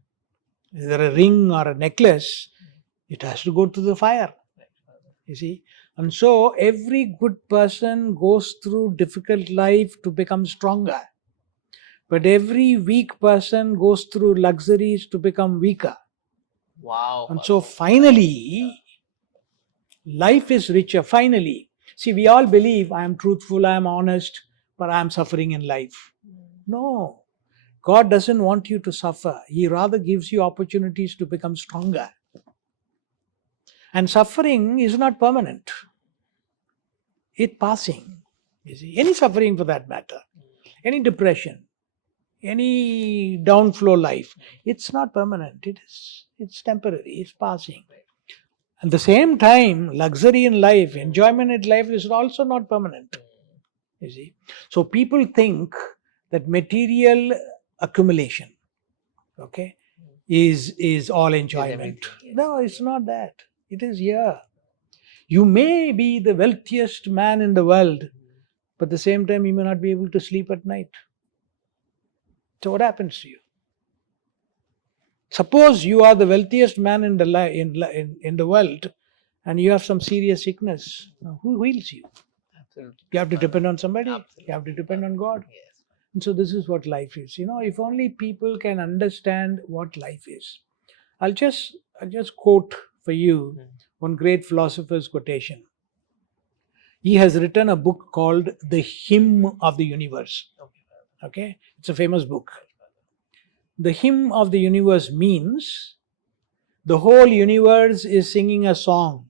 either a ring or a necklace, it has to go through the fire. You see? And so every good person goes through difficult life to become stronger. But every weak person goes through luxuries to become weaker. Wow. And so finally, life is richer. Finally, see, we all believe I am truthful, I am honest, but I am suffering in life. No. God doesn't want you to suffer. He rather gives you opportunities to become stronger. And suffering is not permanent. It's passing. You see, any suffering for that matter, any depression, any downflow life, it's not permanent. It's temporary. It's passing. At the same time, luxury in life, enjoyment in life is also not permanent. You see, so people think that material accumulation, okay, is all enjoyment. No, it's not that. It is here. You may be the wealthiest man in the world, but at the same time you may not be able to sleep at night. So what happens to you? Suppose you are the wealthiest man in the world and you have some serious sickness. Now, who heals you? Absolutely. You have to depend on somebody. Absolutely. You have to depend on God. Yes. And so this is what life is. If only people can understand what life is. I'll just quote for you one great philosopher's quotation. He has written a book called The Hymn of the Universe. Okay? It's a famous book. The hymn of the universe means the whole universe is singing a song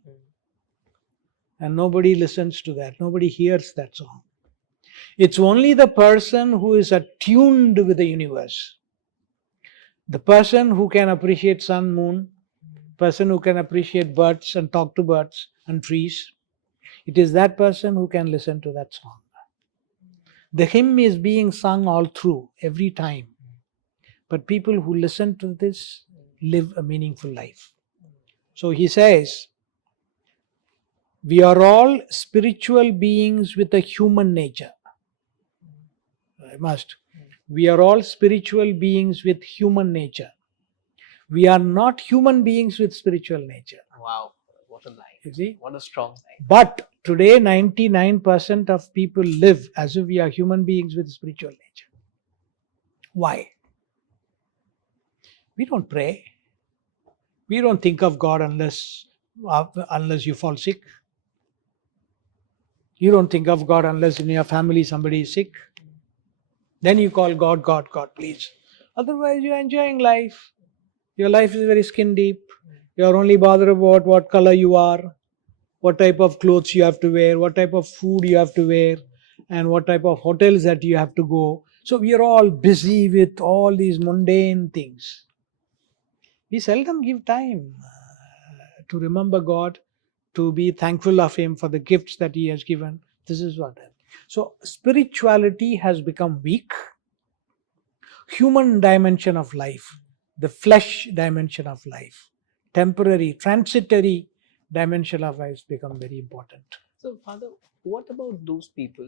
and nobody listens to that. Nobody hears that song. It's only the person who is attuned with the universe. The person who can appreciate sun, moon, person who can appreciate birds and talk to birds and trees. It is that person who can listen to that song. The hymn is being sung all through, every time. But people who listen to this live a meaningful life. So he says, we are all spiritual beings with a human nature. We are all spiritual beings with human nature. We are not human beings with spiritual nature. Wow, what a line. You see? What a strong line. But today 99% of people live as if we are human beings with spiritual nature. Why? We don't pray. We don't think of God unless you fall sick. You don't think of God unless in your family somebody is sick. Then you call God, God, God, please. Otherwise you are enjoying life. Your life is very skin deep. You are only bothered about what color you are, what type of clothes you have to wear, what type of food you have to wear, and what type of hotels that you have to go. So we are all busy with all these mundane things. We seldom give time to remember God, to be thankful of Him for the gifts that He has given. This is what. So spirituality has become weak. Human dimension of life, the flesh dimension of life, temporary, transitory dimension of life has become very important. So, Father, what about those people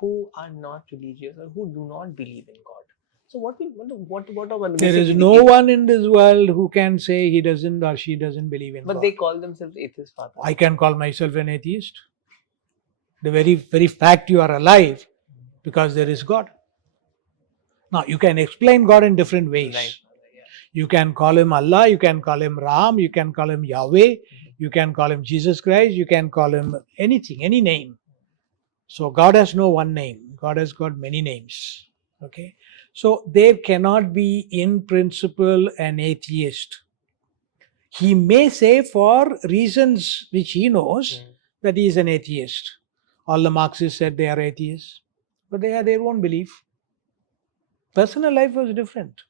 who are not religious or who do not believe in God? So, what are There is basically the no atheists? one in this world who can say he doesn't or she doesn't believe in But God. they call themselves atheists, Father. I can call myself an atheist. The very fact you are alive because there is God. Now, you can explain God in different ways. Right, Father, yeah. You can call Him Allah, you can call Him Ram, you can call Him Yahweh, you can call Him Jesus Christ, you can call Him anything, any name. So God has no one name. God has got many names. Okay. So there cannot be in principle an atheist. He may say for reasons which he knows that he is an atheist. All the Marxists said they are atheists, but they had their own belief. Personal life was different.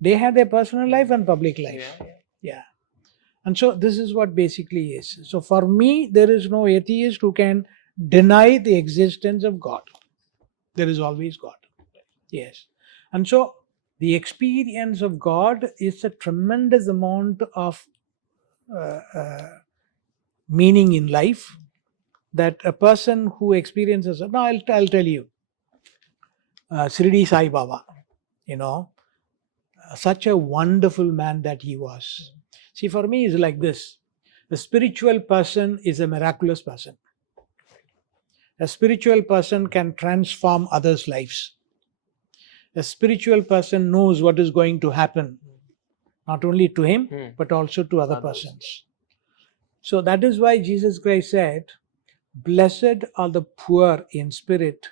They had their personal life and public life. Yeah. And so this is what basically is. So for me, there is no atheist who can deny the existence of God. There is always God. Yes. And so the experience of God is a tremendous amount of meaning in life that a person who experiences. Now I'll tell you, Shirdi Sai Baba, such a wonderful man that he was. See, for me, it's like this. A spiritual person is a miraculous person. A spiritual person can transform others' lives. A spiritual person knows what is going to happen, not only to him, but also to other persons. So that is why Jesus Christ said, "Blessed are the poor in spirit,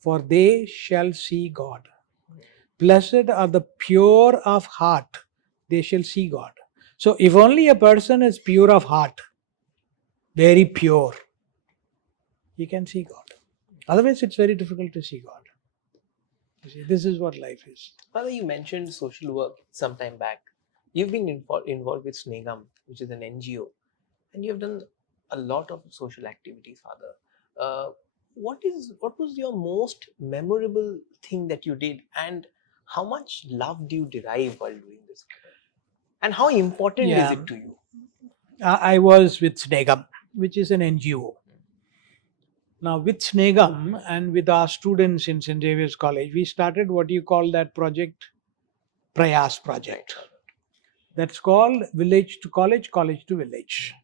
for they shall see God. Blessed are the pure of heart, they shall see God." So if only a person is pure of heart, very pure, he can see God. Otherwise, it's very difficult to see God. You see, this is what life is. Father, you mentioned social work some time back. You've been involved with Snegam, which is an NGO, and you've done a lot of social activities, Father. What was your most memorable thing that you did, and how much love do you derive while doing this? And how important is it to you? I was with Snegam, which is an NGO. Now, with Snegam and with our students in St. Xavier's College, we started what you call that project, Prayas project. That's called village to college, college to village.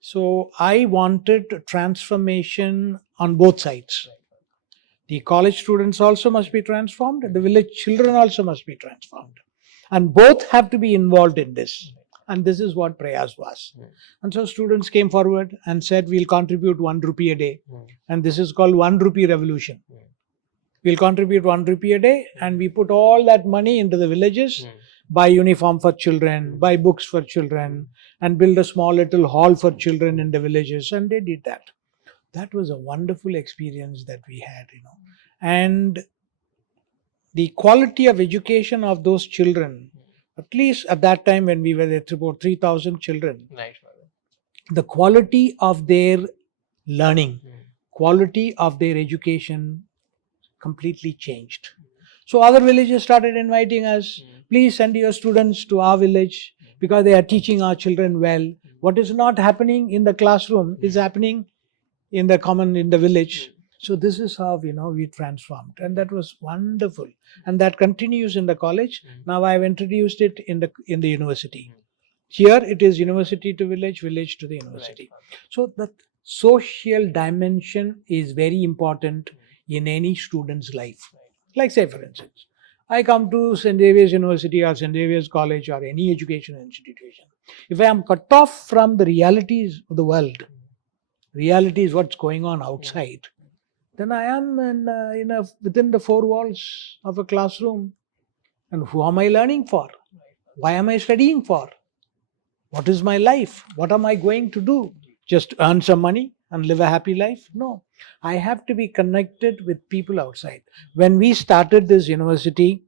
So I wanted transformation on both sides. The college students also must be transformed, the village children also must be transformed. And both have to be involved in this. And this is what Prayas was. And so students came forward and said, we'll contribute 1 rupee a day. And this is called 1 rupee revolution. We'll contribute 1 rupee a day and we put all that money into the villages, buy uniform for children, buy books for children, and build a small little hall for children in the villages. And they did that. That was a wonderful experience that we had, And the quality of education of those children, at least at that time when we were there, about 3,000 children, the quality of their learning, quality of their education completely changed. So other villages started inviting us, please send your students to our village because they are teaching our children well. What is not happening in the classroom is happening in the village. So this is how we transformed, and that was wonderful, and that continues in the college. Now I've introduced it in the university. Here it is university to village, village to the university. So that social dimension is very important in any student's life. Like say for instance, I come to St. Xavier's University or St. Xavier's College or any educational institution. If I am cut off from the realities of the world, reality is what's going on outside, then I am within the 4 walls of a classroom. And who am I learning for? Why am I studying for? What is my life? What am I going to do? Just earn some money and live a happy life? No. I have to be connected with people outside. When we started this university,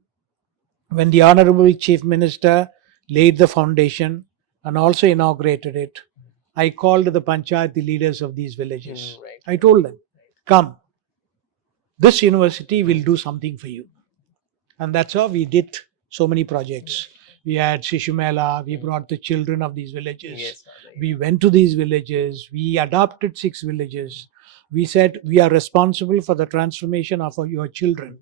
when the Honorable Chief Minister laid the foundation and also inaugurated it, I called the Panchayat, the leaders of these villages. Right. I told them, come, this university will do something for you. And that's how we did so many projects. We had Shishumela, we brought the children of these villages. Yes, Father. We went to these villages, we adopted 6 villages. We said, we are responsible for the transformation of your children.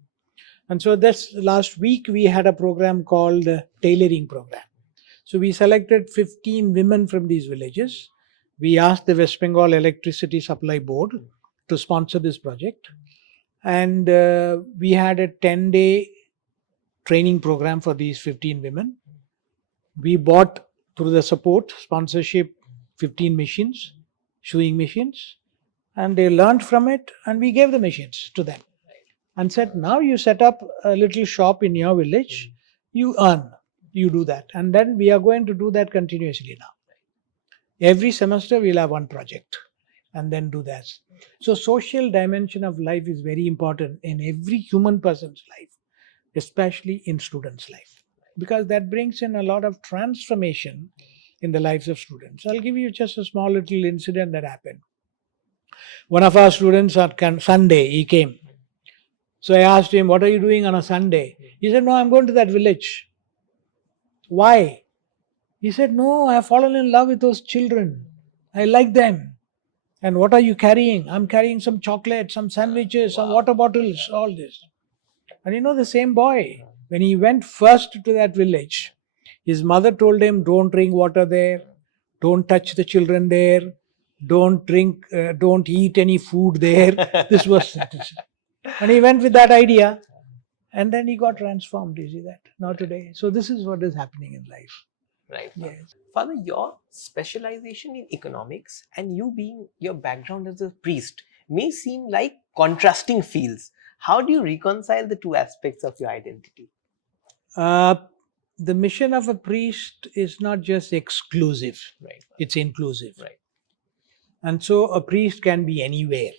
And so this last week we had a program called tailoring program. So we selected 15 women from these villages. We asked the West Bengal Electricity Supply Board to sponsor this project. And we had a 10-day training program for these 15 women. We bought, through the support, sponsorship, 15 machines, sewing machines, and they learned from it, and we gave the machines to them and said, now you set up a little shop in your village, you earn, you do that. And then we are going to do that continuously now. Every semester we'll have one project and then do that. So social dimension of life is very important in every human person's life, especially in students' life, because that brings in a lot of transformation in the lives of students. I'll give you just a small little incident that happened. One of our students on Sunday, he came. So I asked him, what are you doing on a Sunday? He said, no, I'm going to that village. Why? He said, no, I have fallen in love with those children. I like them. And what are you carrying? I'm carrying some chocolate, some sandwiches, some water bottles, all this. And you know, the same boy, when he went first to that village, his mother told him, don't drink water there, don't touch the children there, don't drink, don't eat any food there. This was it. And he went with that idea, and then he got transformed. You see that? Not today. So this is what is happening in life. Right. Yes. Father, your specialization in economics and you being your background as a priest may seem like contrasting fields. How do you reconcile the two aspects of your identity? The mission of a priest is not just exclusive, Right. it's inclusive. Right. And so a priest can be anywhere.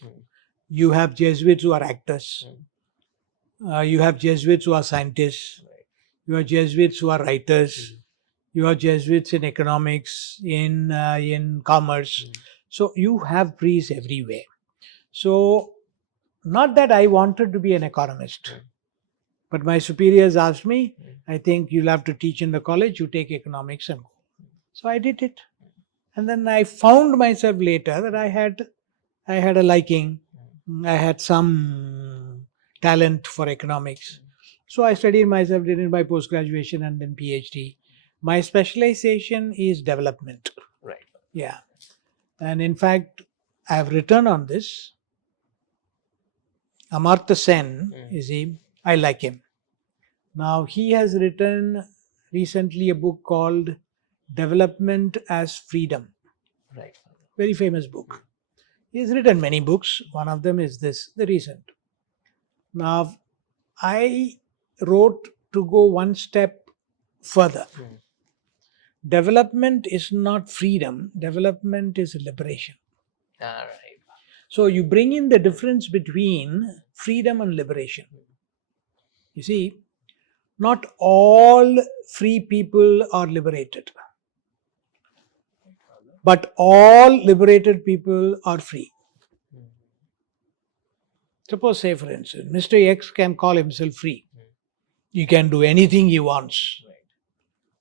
You have Jesuits who are actors. You have Jesuits who are scientists. Right. You have Jesuits who are writers. You have Jesuits in economics, in commerce. So you have priests everywhere. So not that I wanted to be an economist, but my superiors asked me, I think you'll have to teach in the college, you take economics and go. So I did it. And then I found myself later that I had a liking, I had some talent for economics. So I studied myself, did my post-graduation and then PhD. My specialization is development. Right. Yeah. And in fact, I have written on this. Amartya Sen, I like him. Now, he has written recently a book called Development as Freedom. Right. Very famous book. He has written many books. One of them is this, the recent. Now, I wrote to go one step further. Development is not freedom, development is liberation. All right. So you bring in the difference between freedom and liberation. You see, not all free people are liberated, but all liberated people are free. Suppose, say for instance, Mr. X can call himself free. He can do anything he wants.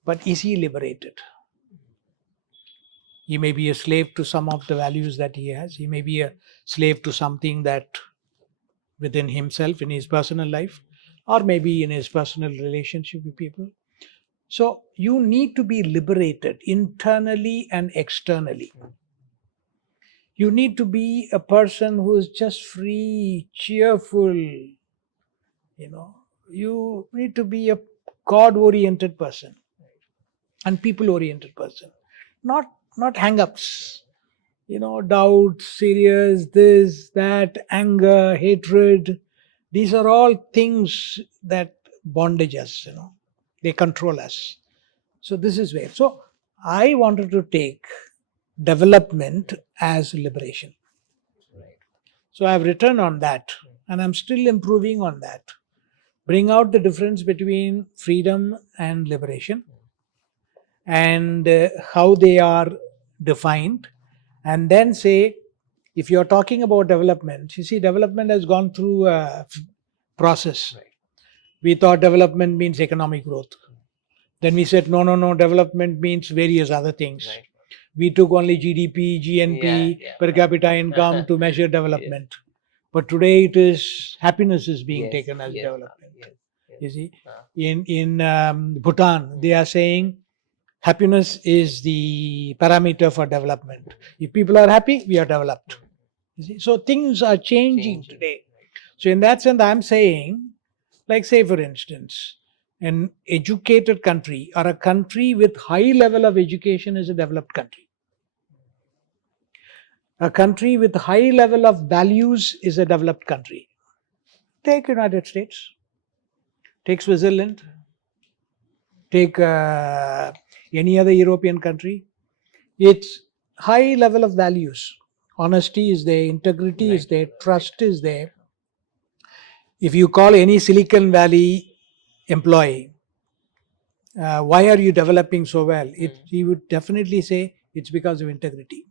But is he liberated? He may be a slave to some of the values that he has. He may be a slave to something that within himself, in his personal life, or maybe in his personal relationship with people. So you need to be liberated internally and externally. You need to be a person who is just free, cheerful. You need to be a God-oriented person and people-oriented person. Not hang-ups, doubts, serious, this, that, anger, hatred. These are all things that bondage us, they control us. So this is where. So I wanted to take development as liberation. So I've written on that, and I'm still improving on that. Bring out the difference between freedom and liberation, and how they are defined, and then say, if you're talking about development, you see, development has gone through a process. Right. We thought development means economic growth. Then we said, no, no, no, development means various other things. Right. We took only GDP, GNP, Yeah, per capita income to measure development. But today it is happiness is being taken as development. Yes. You see, Ah. in Bhutan, they are saying happiness is the parameter for development. If people are happy, we are developed. You see, so things are changing today. So in that sense, I'm saying, like say for instance, an educated country or a country with high level of education is a developed country. A country with high level of values is a developed country. Take United States, take Switzerland, take any other European country. It's high level of values. Honesty is there, integrity is there, trust is there. If you call any Silicon Valley employee, why are you developing so well? He would definitely say it's because of integrity.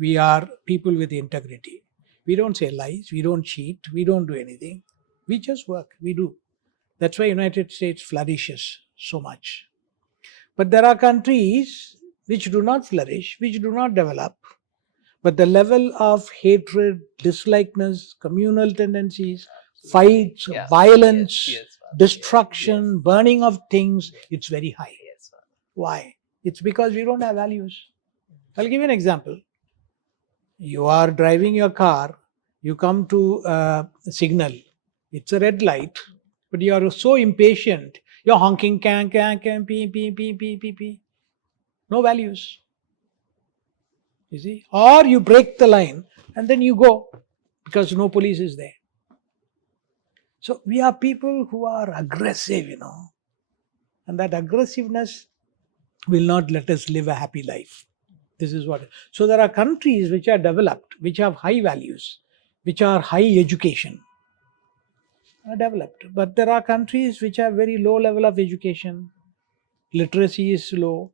We are people with integrity. We don't say lies, we don't cheat, we don't do anything. We just work, we do. That's why United States flourishes so much. But there are countries which do not flourish, which do not develop, but the level of hatred, dislikeness, communal tendencies, fights, violence, destruction, burning of things, it's very high. Why? It's because we don't have values. I'll give you an example. You are driving your car, you come to a signal, it's a red light, but you are so impatient, you're honking, can, pee, pee, pee, pee, pee, pee. No values. You see? Or you break the line and then you go because no police is there. So we are people who are aggressive, and that aggressiveness will not let us live a happy life. This is what. So there are countries which are developed, which have high values, which are high education, are developed. But there are countries which have very low level of education, literacy is low,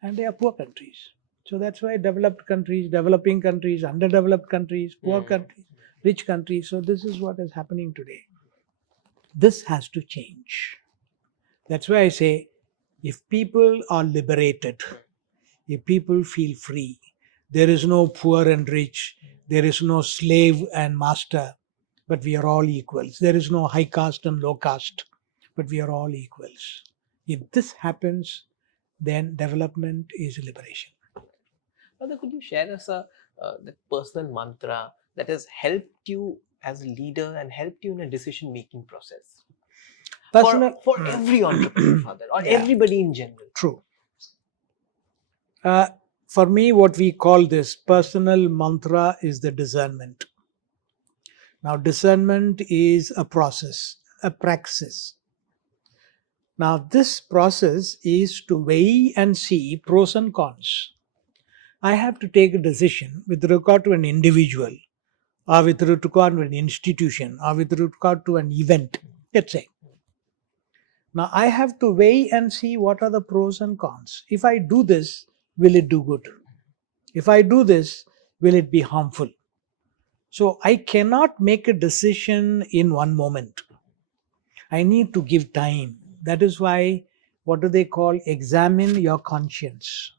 and they are poor countries. So that's why developed countries, developing countries, underdeveloped countries, poor countries, rich countries. So this is what is happening today. This has to change. That's why I say, if people are liberated, if people feel free, there is no poor and rich, there is no slave and master, but we are all equals. There is no high caste and low caste, but we are all equals. If this happens, then development is liberation. Father, could you share us the personal mantra that has helped you as a leader and helped you in a decision making process? For every entrepreneur, Father, or everybody in general. True. For me, what we call this personal mantra is the discernment. Now, discernment is a process, a praxis. Now, this process is to weigh and see pros and cons. I have to take a decision with regard to an individual, or with regard to an institution, or with regard to an event, let's say. Now, I have to weigh and see what are the pros and cons. If I do this, will it do good? If I do this, will it be harmful? So I cannot make a decision in one moment. I need to give time. That is why, what do they call, examine your conscience.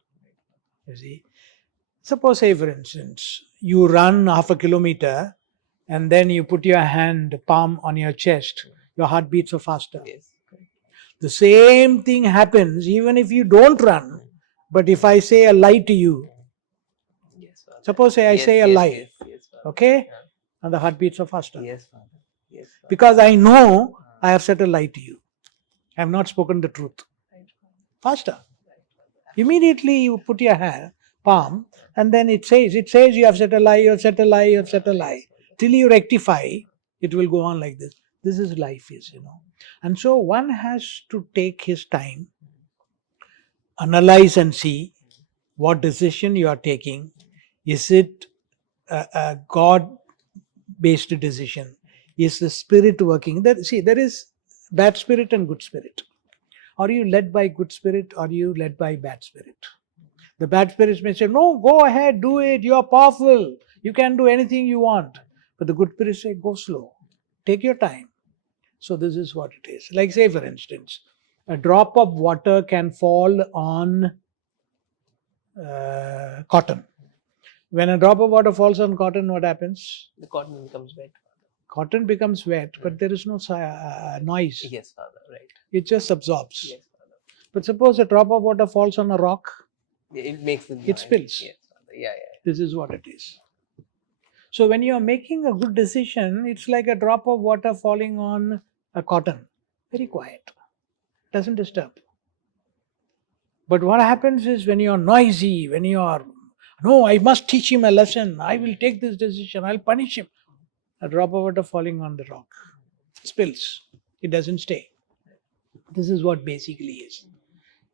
You see, suppose, say for instance, you run half a kilometer and then you put your hand palm on your chest, your heart beats so faster. Yes. The same thing happens even if you don't run. But if I say a lie to you, suppose I say a lie, okay, and the heart beats so faster. Yes, Father. Yes, Father. Because I know I have said a lie to you. I have not spoken the truth. Faster. Immediately you put your hand, palm, and then it says you have said a lie, you have said a lie, you have said a lie. Till you rectify, it will go on like this. This is life is. And so one has to take his time, analyze and see what decision you are taking. Is it a God based decision. Is the spirit working? See, there is bad spirit and good spirit. Are you led by good spirit or are you led by bad spirit? The bad spirits may say, no, go ahead, do it, you're powerful, you can do anything you want. But the good spirits say, go slow, take your time. So this is what it is. Like, say, for instance, a drop of water can fall on cotton. When a drop of water falls on cotton, what happens? The cotton becomes wet. Cotton becomes wet, but there is no noise. Yes, Father, right. It just absorbs. Yes, Father. But suppose a drop of water falls on a rock, It makes the it spills. Yes, Father. Yeah. This is what it is. So when you are making a good decision, it's like a drop of water falling on a cotton. Very quiet. Doesn't disturb. But what happens is when you are noisy, when you are, no, I must teach him a lesson, I will take this decision, I'll punish him. A drop of water falling on the rock spills. It doesn't stay. This is what basically is.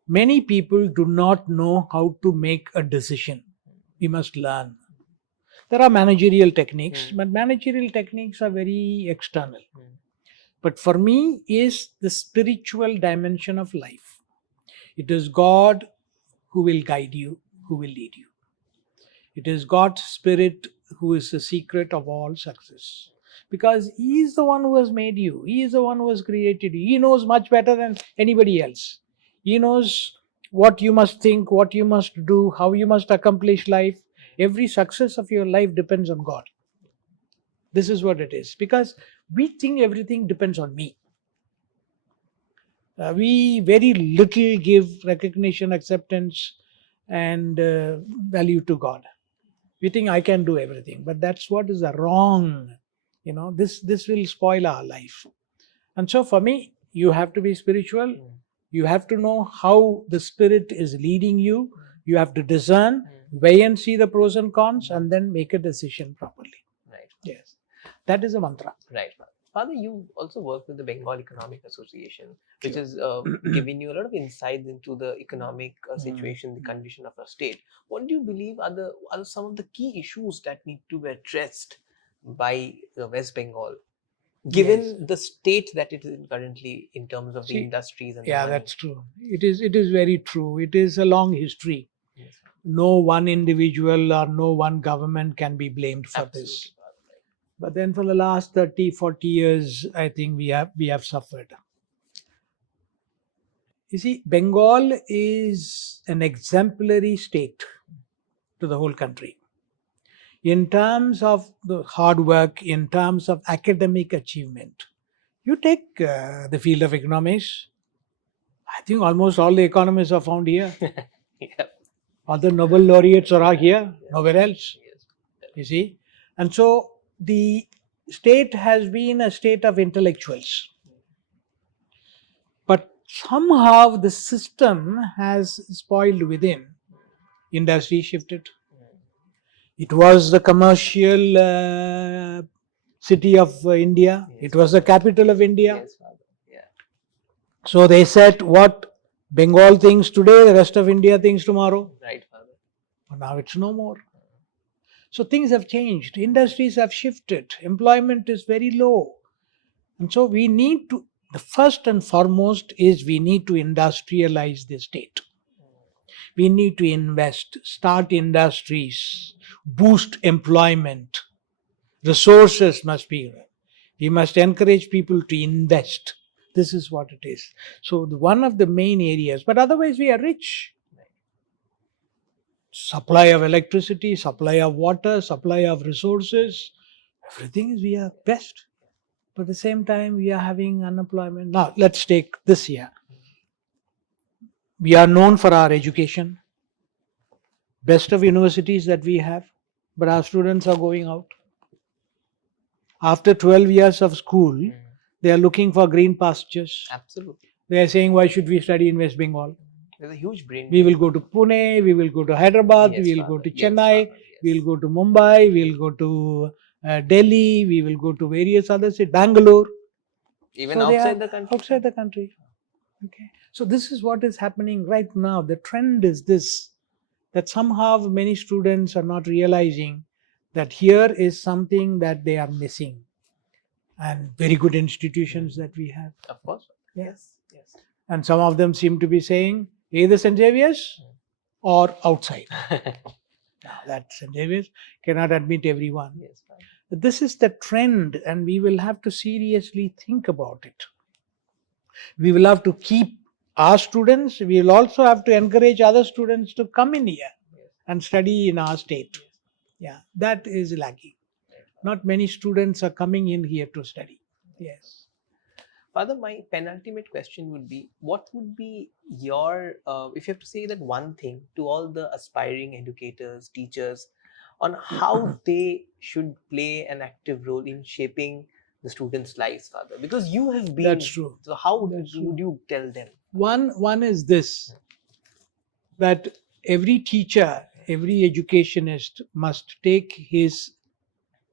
Many people do not know how to make a decision. We must learn. There are managerial techniques, but managerial techniques are very external. But for me is the spiritual dimension of life. It is God who will guide you, who will lead you. It is God's spirit who is the secret of all success. Because He is the one who has made you. He is the one who has created you. He knows much better than anybody else. He knows what you must think, what you must do, how you must accomplish life. Every success of your life depends on God. This is what it is. Because we think everything depends on me. We very little give recognition, acceptance, and value to God. We think I can do everything, but that's what is wrong. This will spoil our life. And so for me, you have to be spiritual. You have to know how the spirit is leading you. You have to discern, weigh and see the pros and cons, and then make a decision properly. Right. Yes. That is a mantra. Right. Father, you also work with the Bengal Economic Association, which has given you a lot of insights into the economic situation, the condition of our state. What do you believe are some of the key issues that need to be addressed by West Bengal, given the state that it is in currently in terms of the industries and the money? That's true. It is very true. It is a long history. Yes. No one individual or no one government can be blamed for Absolutely. this. But then for the last 30, 40 years, I think we have suffered. You see, Bengal is an exemplary state to the whole country. In terms of the hard work, in terms of academic achievement. You take the field of economics. I think almost all the economists are found here. Yeah. All the Nobel laureates are here, nowhere else. Yes. You see? And so the state has been a state of intellectuals. But somehow the system has spoiled within. Industry shifted. It was the commercial city of India. Yes, it was the capital of India. Yes, Father. Yeah. So they said what Bengal thinks today, the rest of India thinks tomorrow. Right, Father. But now it's no more. So things have changed. Industries have shifted. Employment is very low. And so we need to, the first and foremost is we need to industrialize the state. We need to invest, start industries, boost employment. Resources must be. We must encourage people to invest. This is what it is. So one of the main areas, but otherwise we are rich. Supply of electricity, supply of water, supply of resources, everything is we are best. But at the same time, we are having unemployment. Now, let's take this year. We are known for our education, best of universities that we have, but our students are going out. After 12 years of school, they are looking for green pastures. Absolutely. They are saying, why should we study in West Bengal? There's a huge brain. We will go to Pune, we will go to Hyderabad, Yes, we will Father. go to Yes, Chennai, Father. Yes. we will go to Mumbai, we will go to Delhi, we will go to various other cities, Bangalore. Even So they outside are the country. outside the country. Okay. So this is what is happening right now. The trend is this, that somehow many students are not realizing that here is something that they are missing. And very good institutions that we have. Of course. Yes. Yes. And some of them seem to be saying either St. Xavier's or outside. Now that St. Xavier's cannot admit everyone. Yes, Father. But this is the trend, and we will have to seriously think about it. We will have to keep our students. We will also have to encourage other students to come in here and study in our state. Yeah, that is lacking. Not many students are coming in here to study. Yes. Father, my penultimate question would be, what would be your, if you have to say that one thing to all the aspiring educators, teachers, on how they should play an active role in shaping the students' lives, Father? Because you have been. That's true. So how That's would true. you tell them? One is this, that every teacher, every educationist must take his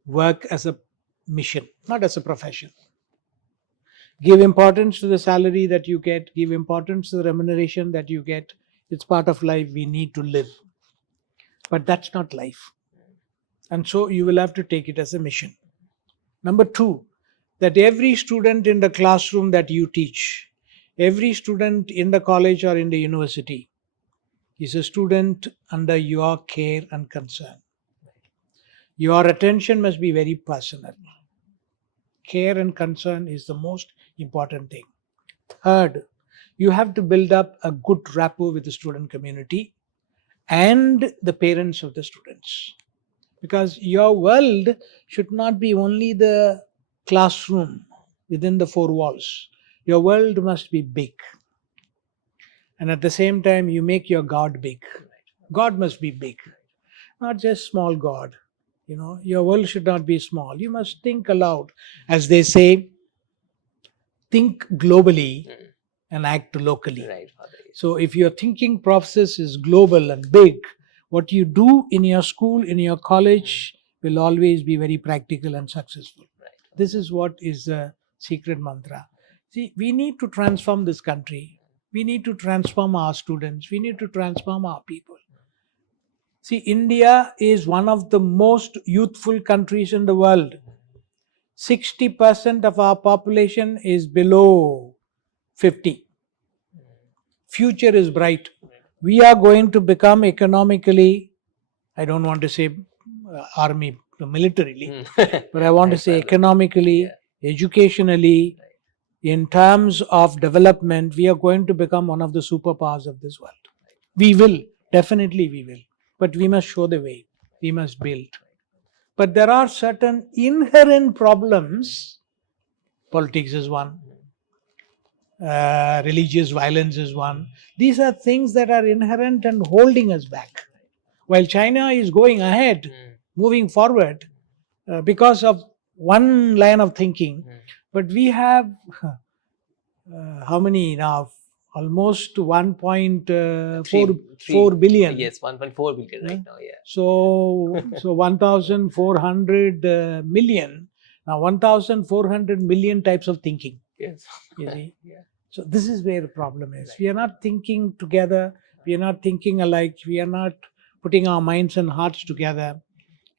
work as a mission, not as a profession. Give importance to the salary that you get, give importance to the remuneration that you get. It's part of life. We need to live. But that's not life. And so you will have to take it as a mission. Number two, that every student in the classroom that you teach, every student in the college or in the university is a student under your care and concern. Your attention must be very personal. Care and concern is the most important thing. Third, you have to build up a good rapport with the student community and the parents of the students. Because your world should not be only the classroom within the four walls. Your world must be big. And at the same time, you make your God big. God must be big, not just small God. You know, your world should not be small. You must think aloud. As they say, think globally and act locally. Right, Father. So if your thinking process is global and big, what you do in your school, in your college, will always be very practical and successful. Right. This is what is the secret mantra. See, we need to transform this country. We need to transform our students. We need to transform our people. See, India is one of the most youthful countries in the world. 60% of our population is below 50. Future is bright. We are going to become economically, I don't want to say army, militarily, but I want to say economically, educationally, in terms of development, we are going to become one of the superpowers of this world. We will, definitely we will. But we must show the way. We must build. But there are certain inherent problems. Politics is one. Religious violence is one. These are things that are inherent and holding us back. While China is going ahead, moving forward, because of one line of thinking, but we have how many now? Almost 1.4 billion. Yes, 1.4 billion right now. Yeah. So 1,400 million. Now 1,400 million types of thinking. Yes. You see. Yeah. So this is where the problem is. We are not thinking together. We are not thinking alike. We are not putting our minds and hearts together.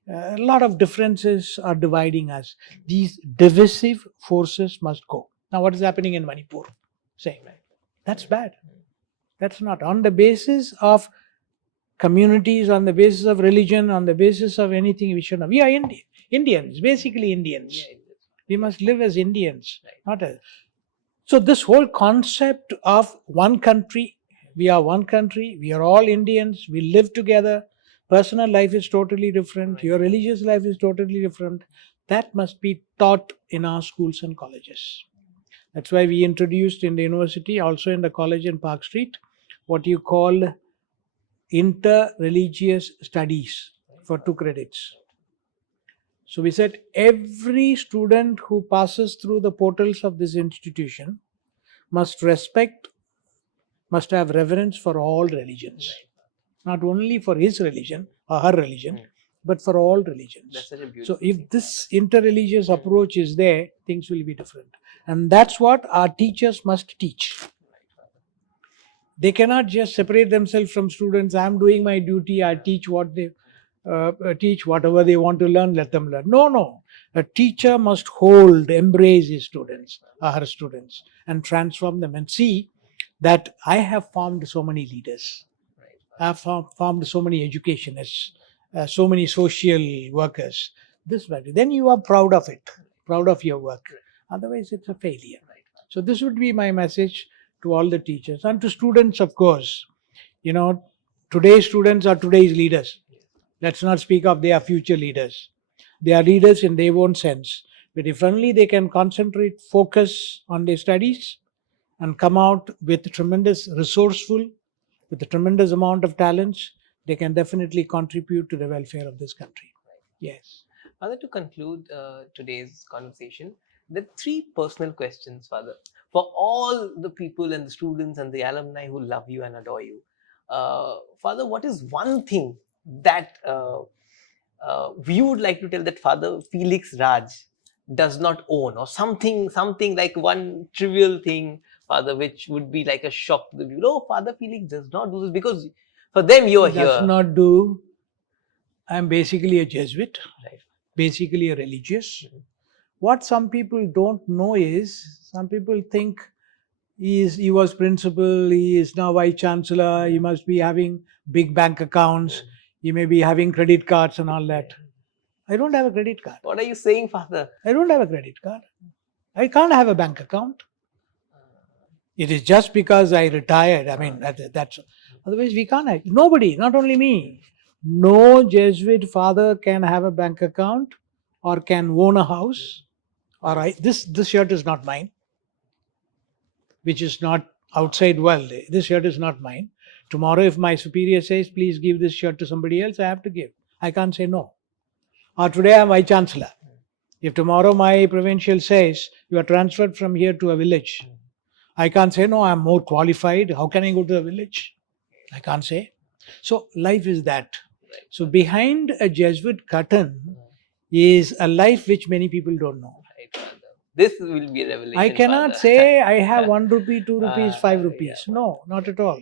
A lot of differences are dividing us. These divisive forces must go. Now, what is happening in Manipur? Say, that's bad. That's not on the basis of communities, on the basis of religion, on the basis of anything. We should know. We are Indians, basically Indians. We must live as Indians, not as. So this whole concept of one country, we are one country, we are all Indians, we live together. Personal life is totally different. Your religious life is totally different. That must be taught in our schools and colleges. That's why we introduced in the university, also in the college in Park Street, what you call inter-religious studies for 2 credits. So we said every student who passes through the portals of this institution must have reverence for all religions. Not only for his religion or her religion, but for all religions. That's such a beautiful So if this inter-religious approach is there, things will be different. And that's what our teachers must teach. They cannot just separate themselves from students. I'm doing my duty, I teach what they. teach whatever they want to learn, let them learn. No, no. A teacher must hold, embrace his students, her students, and transform them and see that I have formed so many leaders. I have formed so many educationists, so many social workers. This value. Then you are proud of it, proud of your work. Otherwise, it's a failure. So this would be my message to all the teachers and to students, of course. You know, today's students are today's leaders. Let's not speak of they are future leaders. They are leaders in their own sense. But if only they can concentrate, focus on their studies, and come out with tremendous resourceful, with a tremendous amount of talents, they can definitely contribute to the welfare of this country. Yes. Father, to conclude today's conversation, the three personal questions, Father, for all the people and the students and the alumni who love you and adore you. Father, what is one thing that we would like to tell that Father Felix Raj does not own, or something like one trivial thing, Father, which would be like a shock to the people? Oh, Father Felix does not do this, because for them you are Does here. not do. I'm basically a Jesuit, Right. basically a religious. What some people don't know is, some people think he was principal, he is now Vice-Chancellor, he must be having big bank accounts, he may be having credit cards and all that. I don't have a credit card. What are you saying, Father? I don't have a credit card. I can't have a bank account. It is just because I retired. I mean, that's otherwise we can't have. Nobody, not only me. No Jesuit father can have a bank account or can own a house. Or this shirt is not mine, which is not outside world. This shirt is not mine. Tomorrow, if my superior says, please give this shirt to somebody else, I have to give. I can't say no. Or today I'm Vice-Chancellor. If tomorrow my provincial says, you are transferred from here to a village, I can't say, no, I'm more qualified. How can I go to a village? I can't say. So life is that. So behind a Jesuit curtain is a life which many people don't know. Right, Father. This will be a revelation. I cannot Father. say I have 1 rupee, 2 rupees, 5 Yeah, rupees. No, not at all.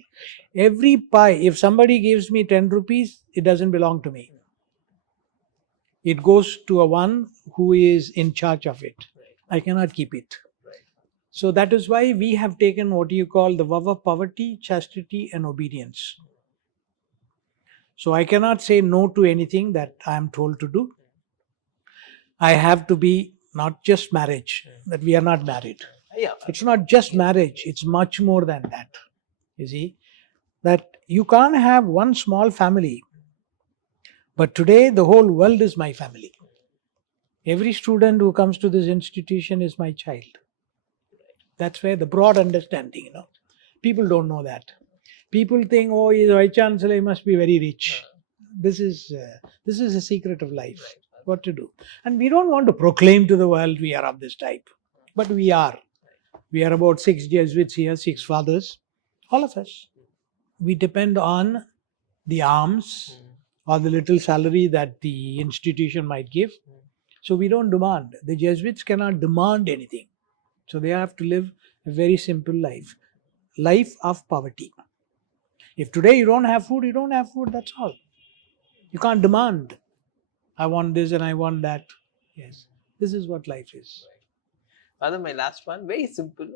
Every pie, if somebody gives me 10 rupees, it doesn't belong to me. It goes to a one who is in charge of it. I cannot keep it. So that is why we have taken what you call the vow of poverty, chastity, and obedience. So I cannot say no to anything that I am told to do. I have to be not just marriage, that we are not married. Yeah. It's not just marriage, it's much more than that. You see, that you can't have one small family. But today, the whole world is my family. Every student who comes to this institution is my child. That's where the broad understanding, People don't know that. People think, oh, he's a Vice-Chancellor, he must be very rich. This is a secret of life. What to do? And we don't want to proclaim to the world we are of this type. But we are. We are about 6 Jesuits here, 6 fathers. All of us. We depend on the alms or the little salary that the institution might give. So we don't demand. The Jesuits cannot demand anything. So they have to live a very simple life. Life of poverty. If today you don't have food, you don't have food, that's all. You can't demand. I want this and I want that. Yes. This is what life is. Father, my last one, very simple.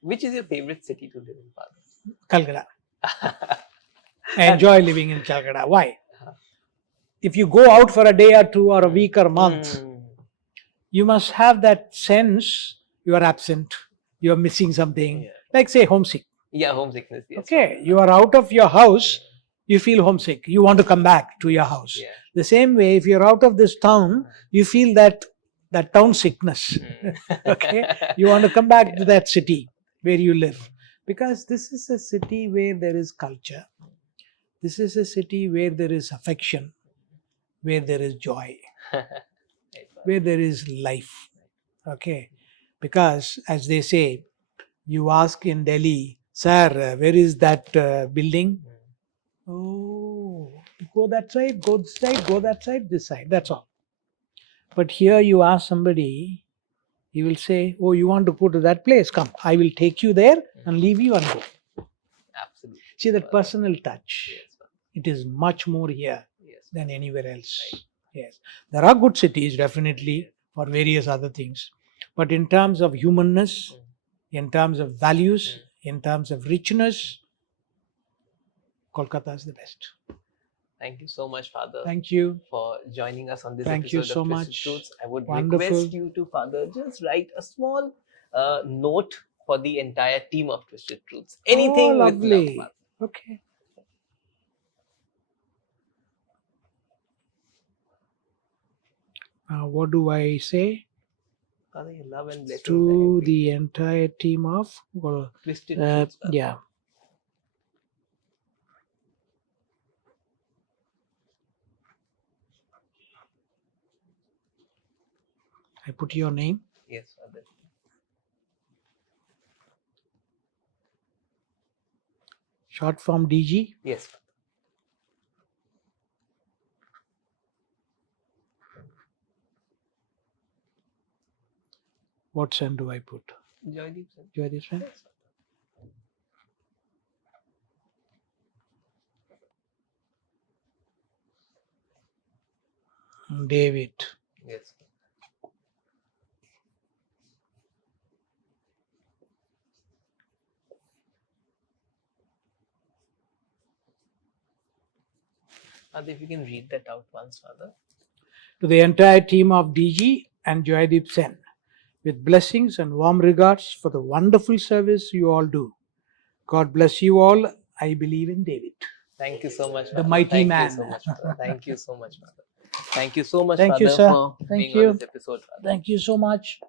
Which is your favorite city to live in, Father? Calcutta. I enjoy living in Calcutta. Why? If you go out for a day or two or a week or a month, you must have that sense you are absent, you are missing something. Yeah. Like say homesick. Yeah, homesickness. Yes, Okay, Father. you are out of your house, you feel homesick. You want to come back to your house. Yeah. The same way, if you're out of this town, you feel that town sickness. Okay, you want to come back to that city where you live, because this is a city where there is culture. This is a city where there is affection, where there is joy, where there is life. Okay, because as they say, you ask in Delhi, sir, where is that building? Oh, go that side, go this side, go that side, this side. That's all. But here you ask somebody, he will say, oh, you want to go to that place? Come, I will take you there and leave you and go. Absolutely. See that personal touch. Yes, Father. It is much more here. Yes, than anywhere else. Yes, there are good cities definitely for various other things, but in terms of humanness, in terms of values, in terms of richness, Kolkata is the best. Thank you so much, Father, Thank you. for joining us on this Thank you episode so of Twisted much. Truths. I would Wonderful. request you to, Father, just write a small note for the entire team of Twisted Truths. Anything with love, lovely. Father. Okay. What do I say? Father, your love and blessings To the entire team of Twisted Truths, Father. yeah. I put your name. Yes, Father. Short form DG. Yes, Father. What son do I put? Joydeep, sir. Joydeep son? Yes, Father. David. Yes. Father, if you can read that out once, Father. To the entire team of DG and Joydeep Sen, with blessings and warm regards for the wonderful service you all do. God bless you all. I believe in David. Thank you so much, The Father. mighty Thank man. you so much, Father. Thank you so much, Father. Thank you so much, Thank Father, you, sir. for Thank being you. on this episode, Father. Thank you so much.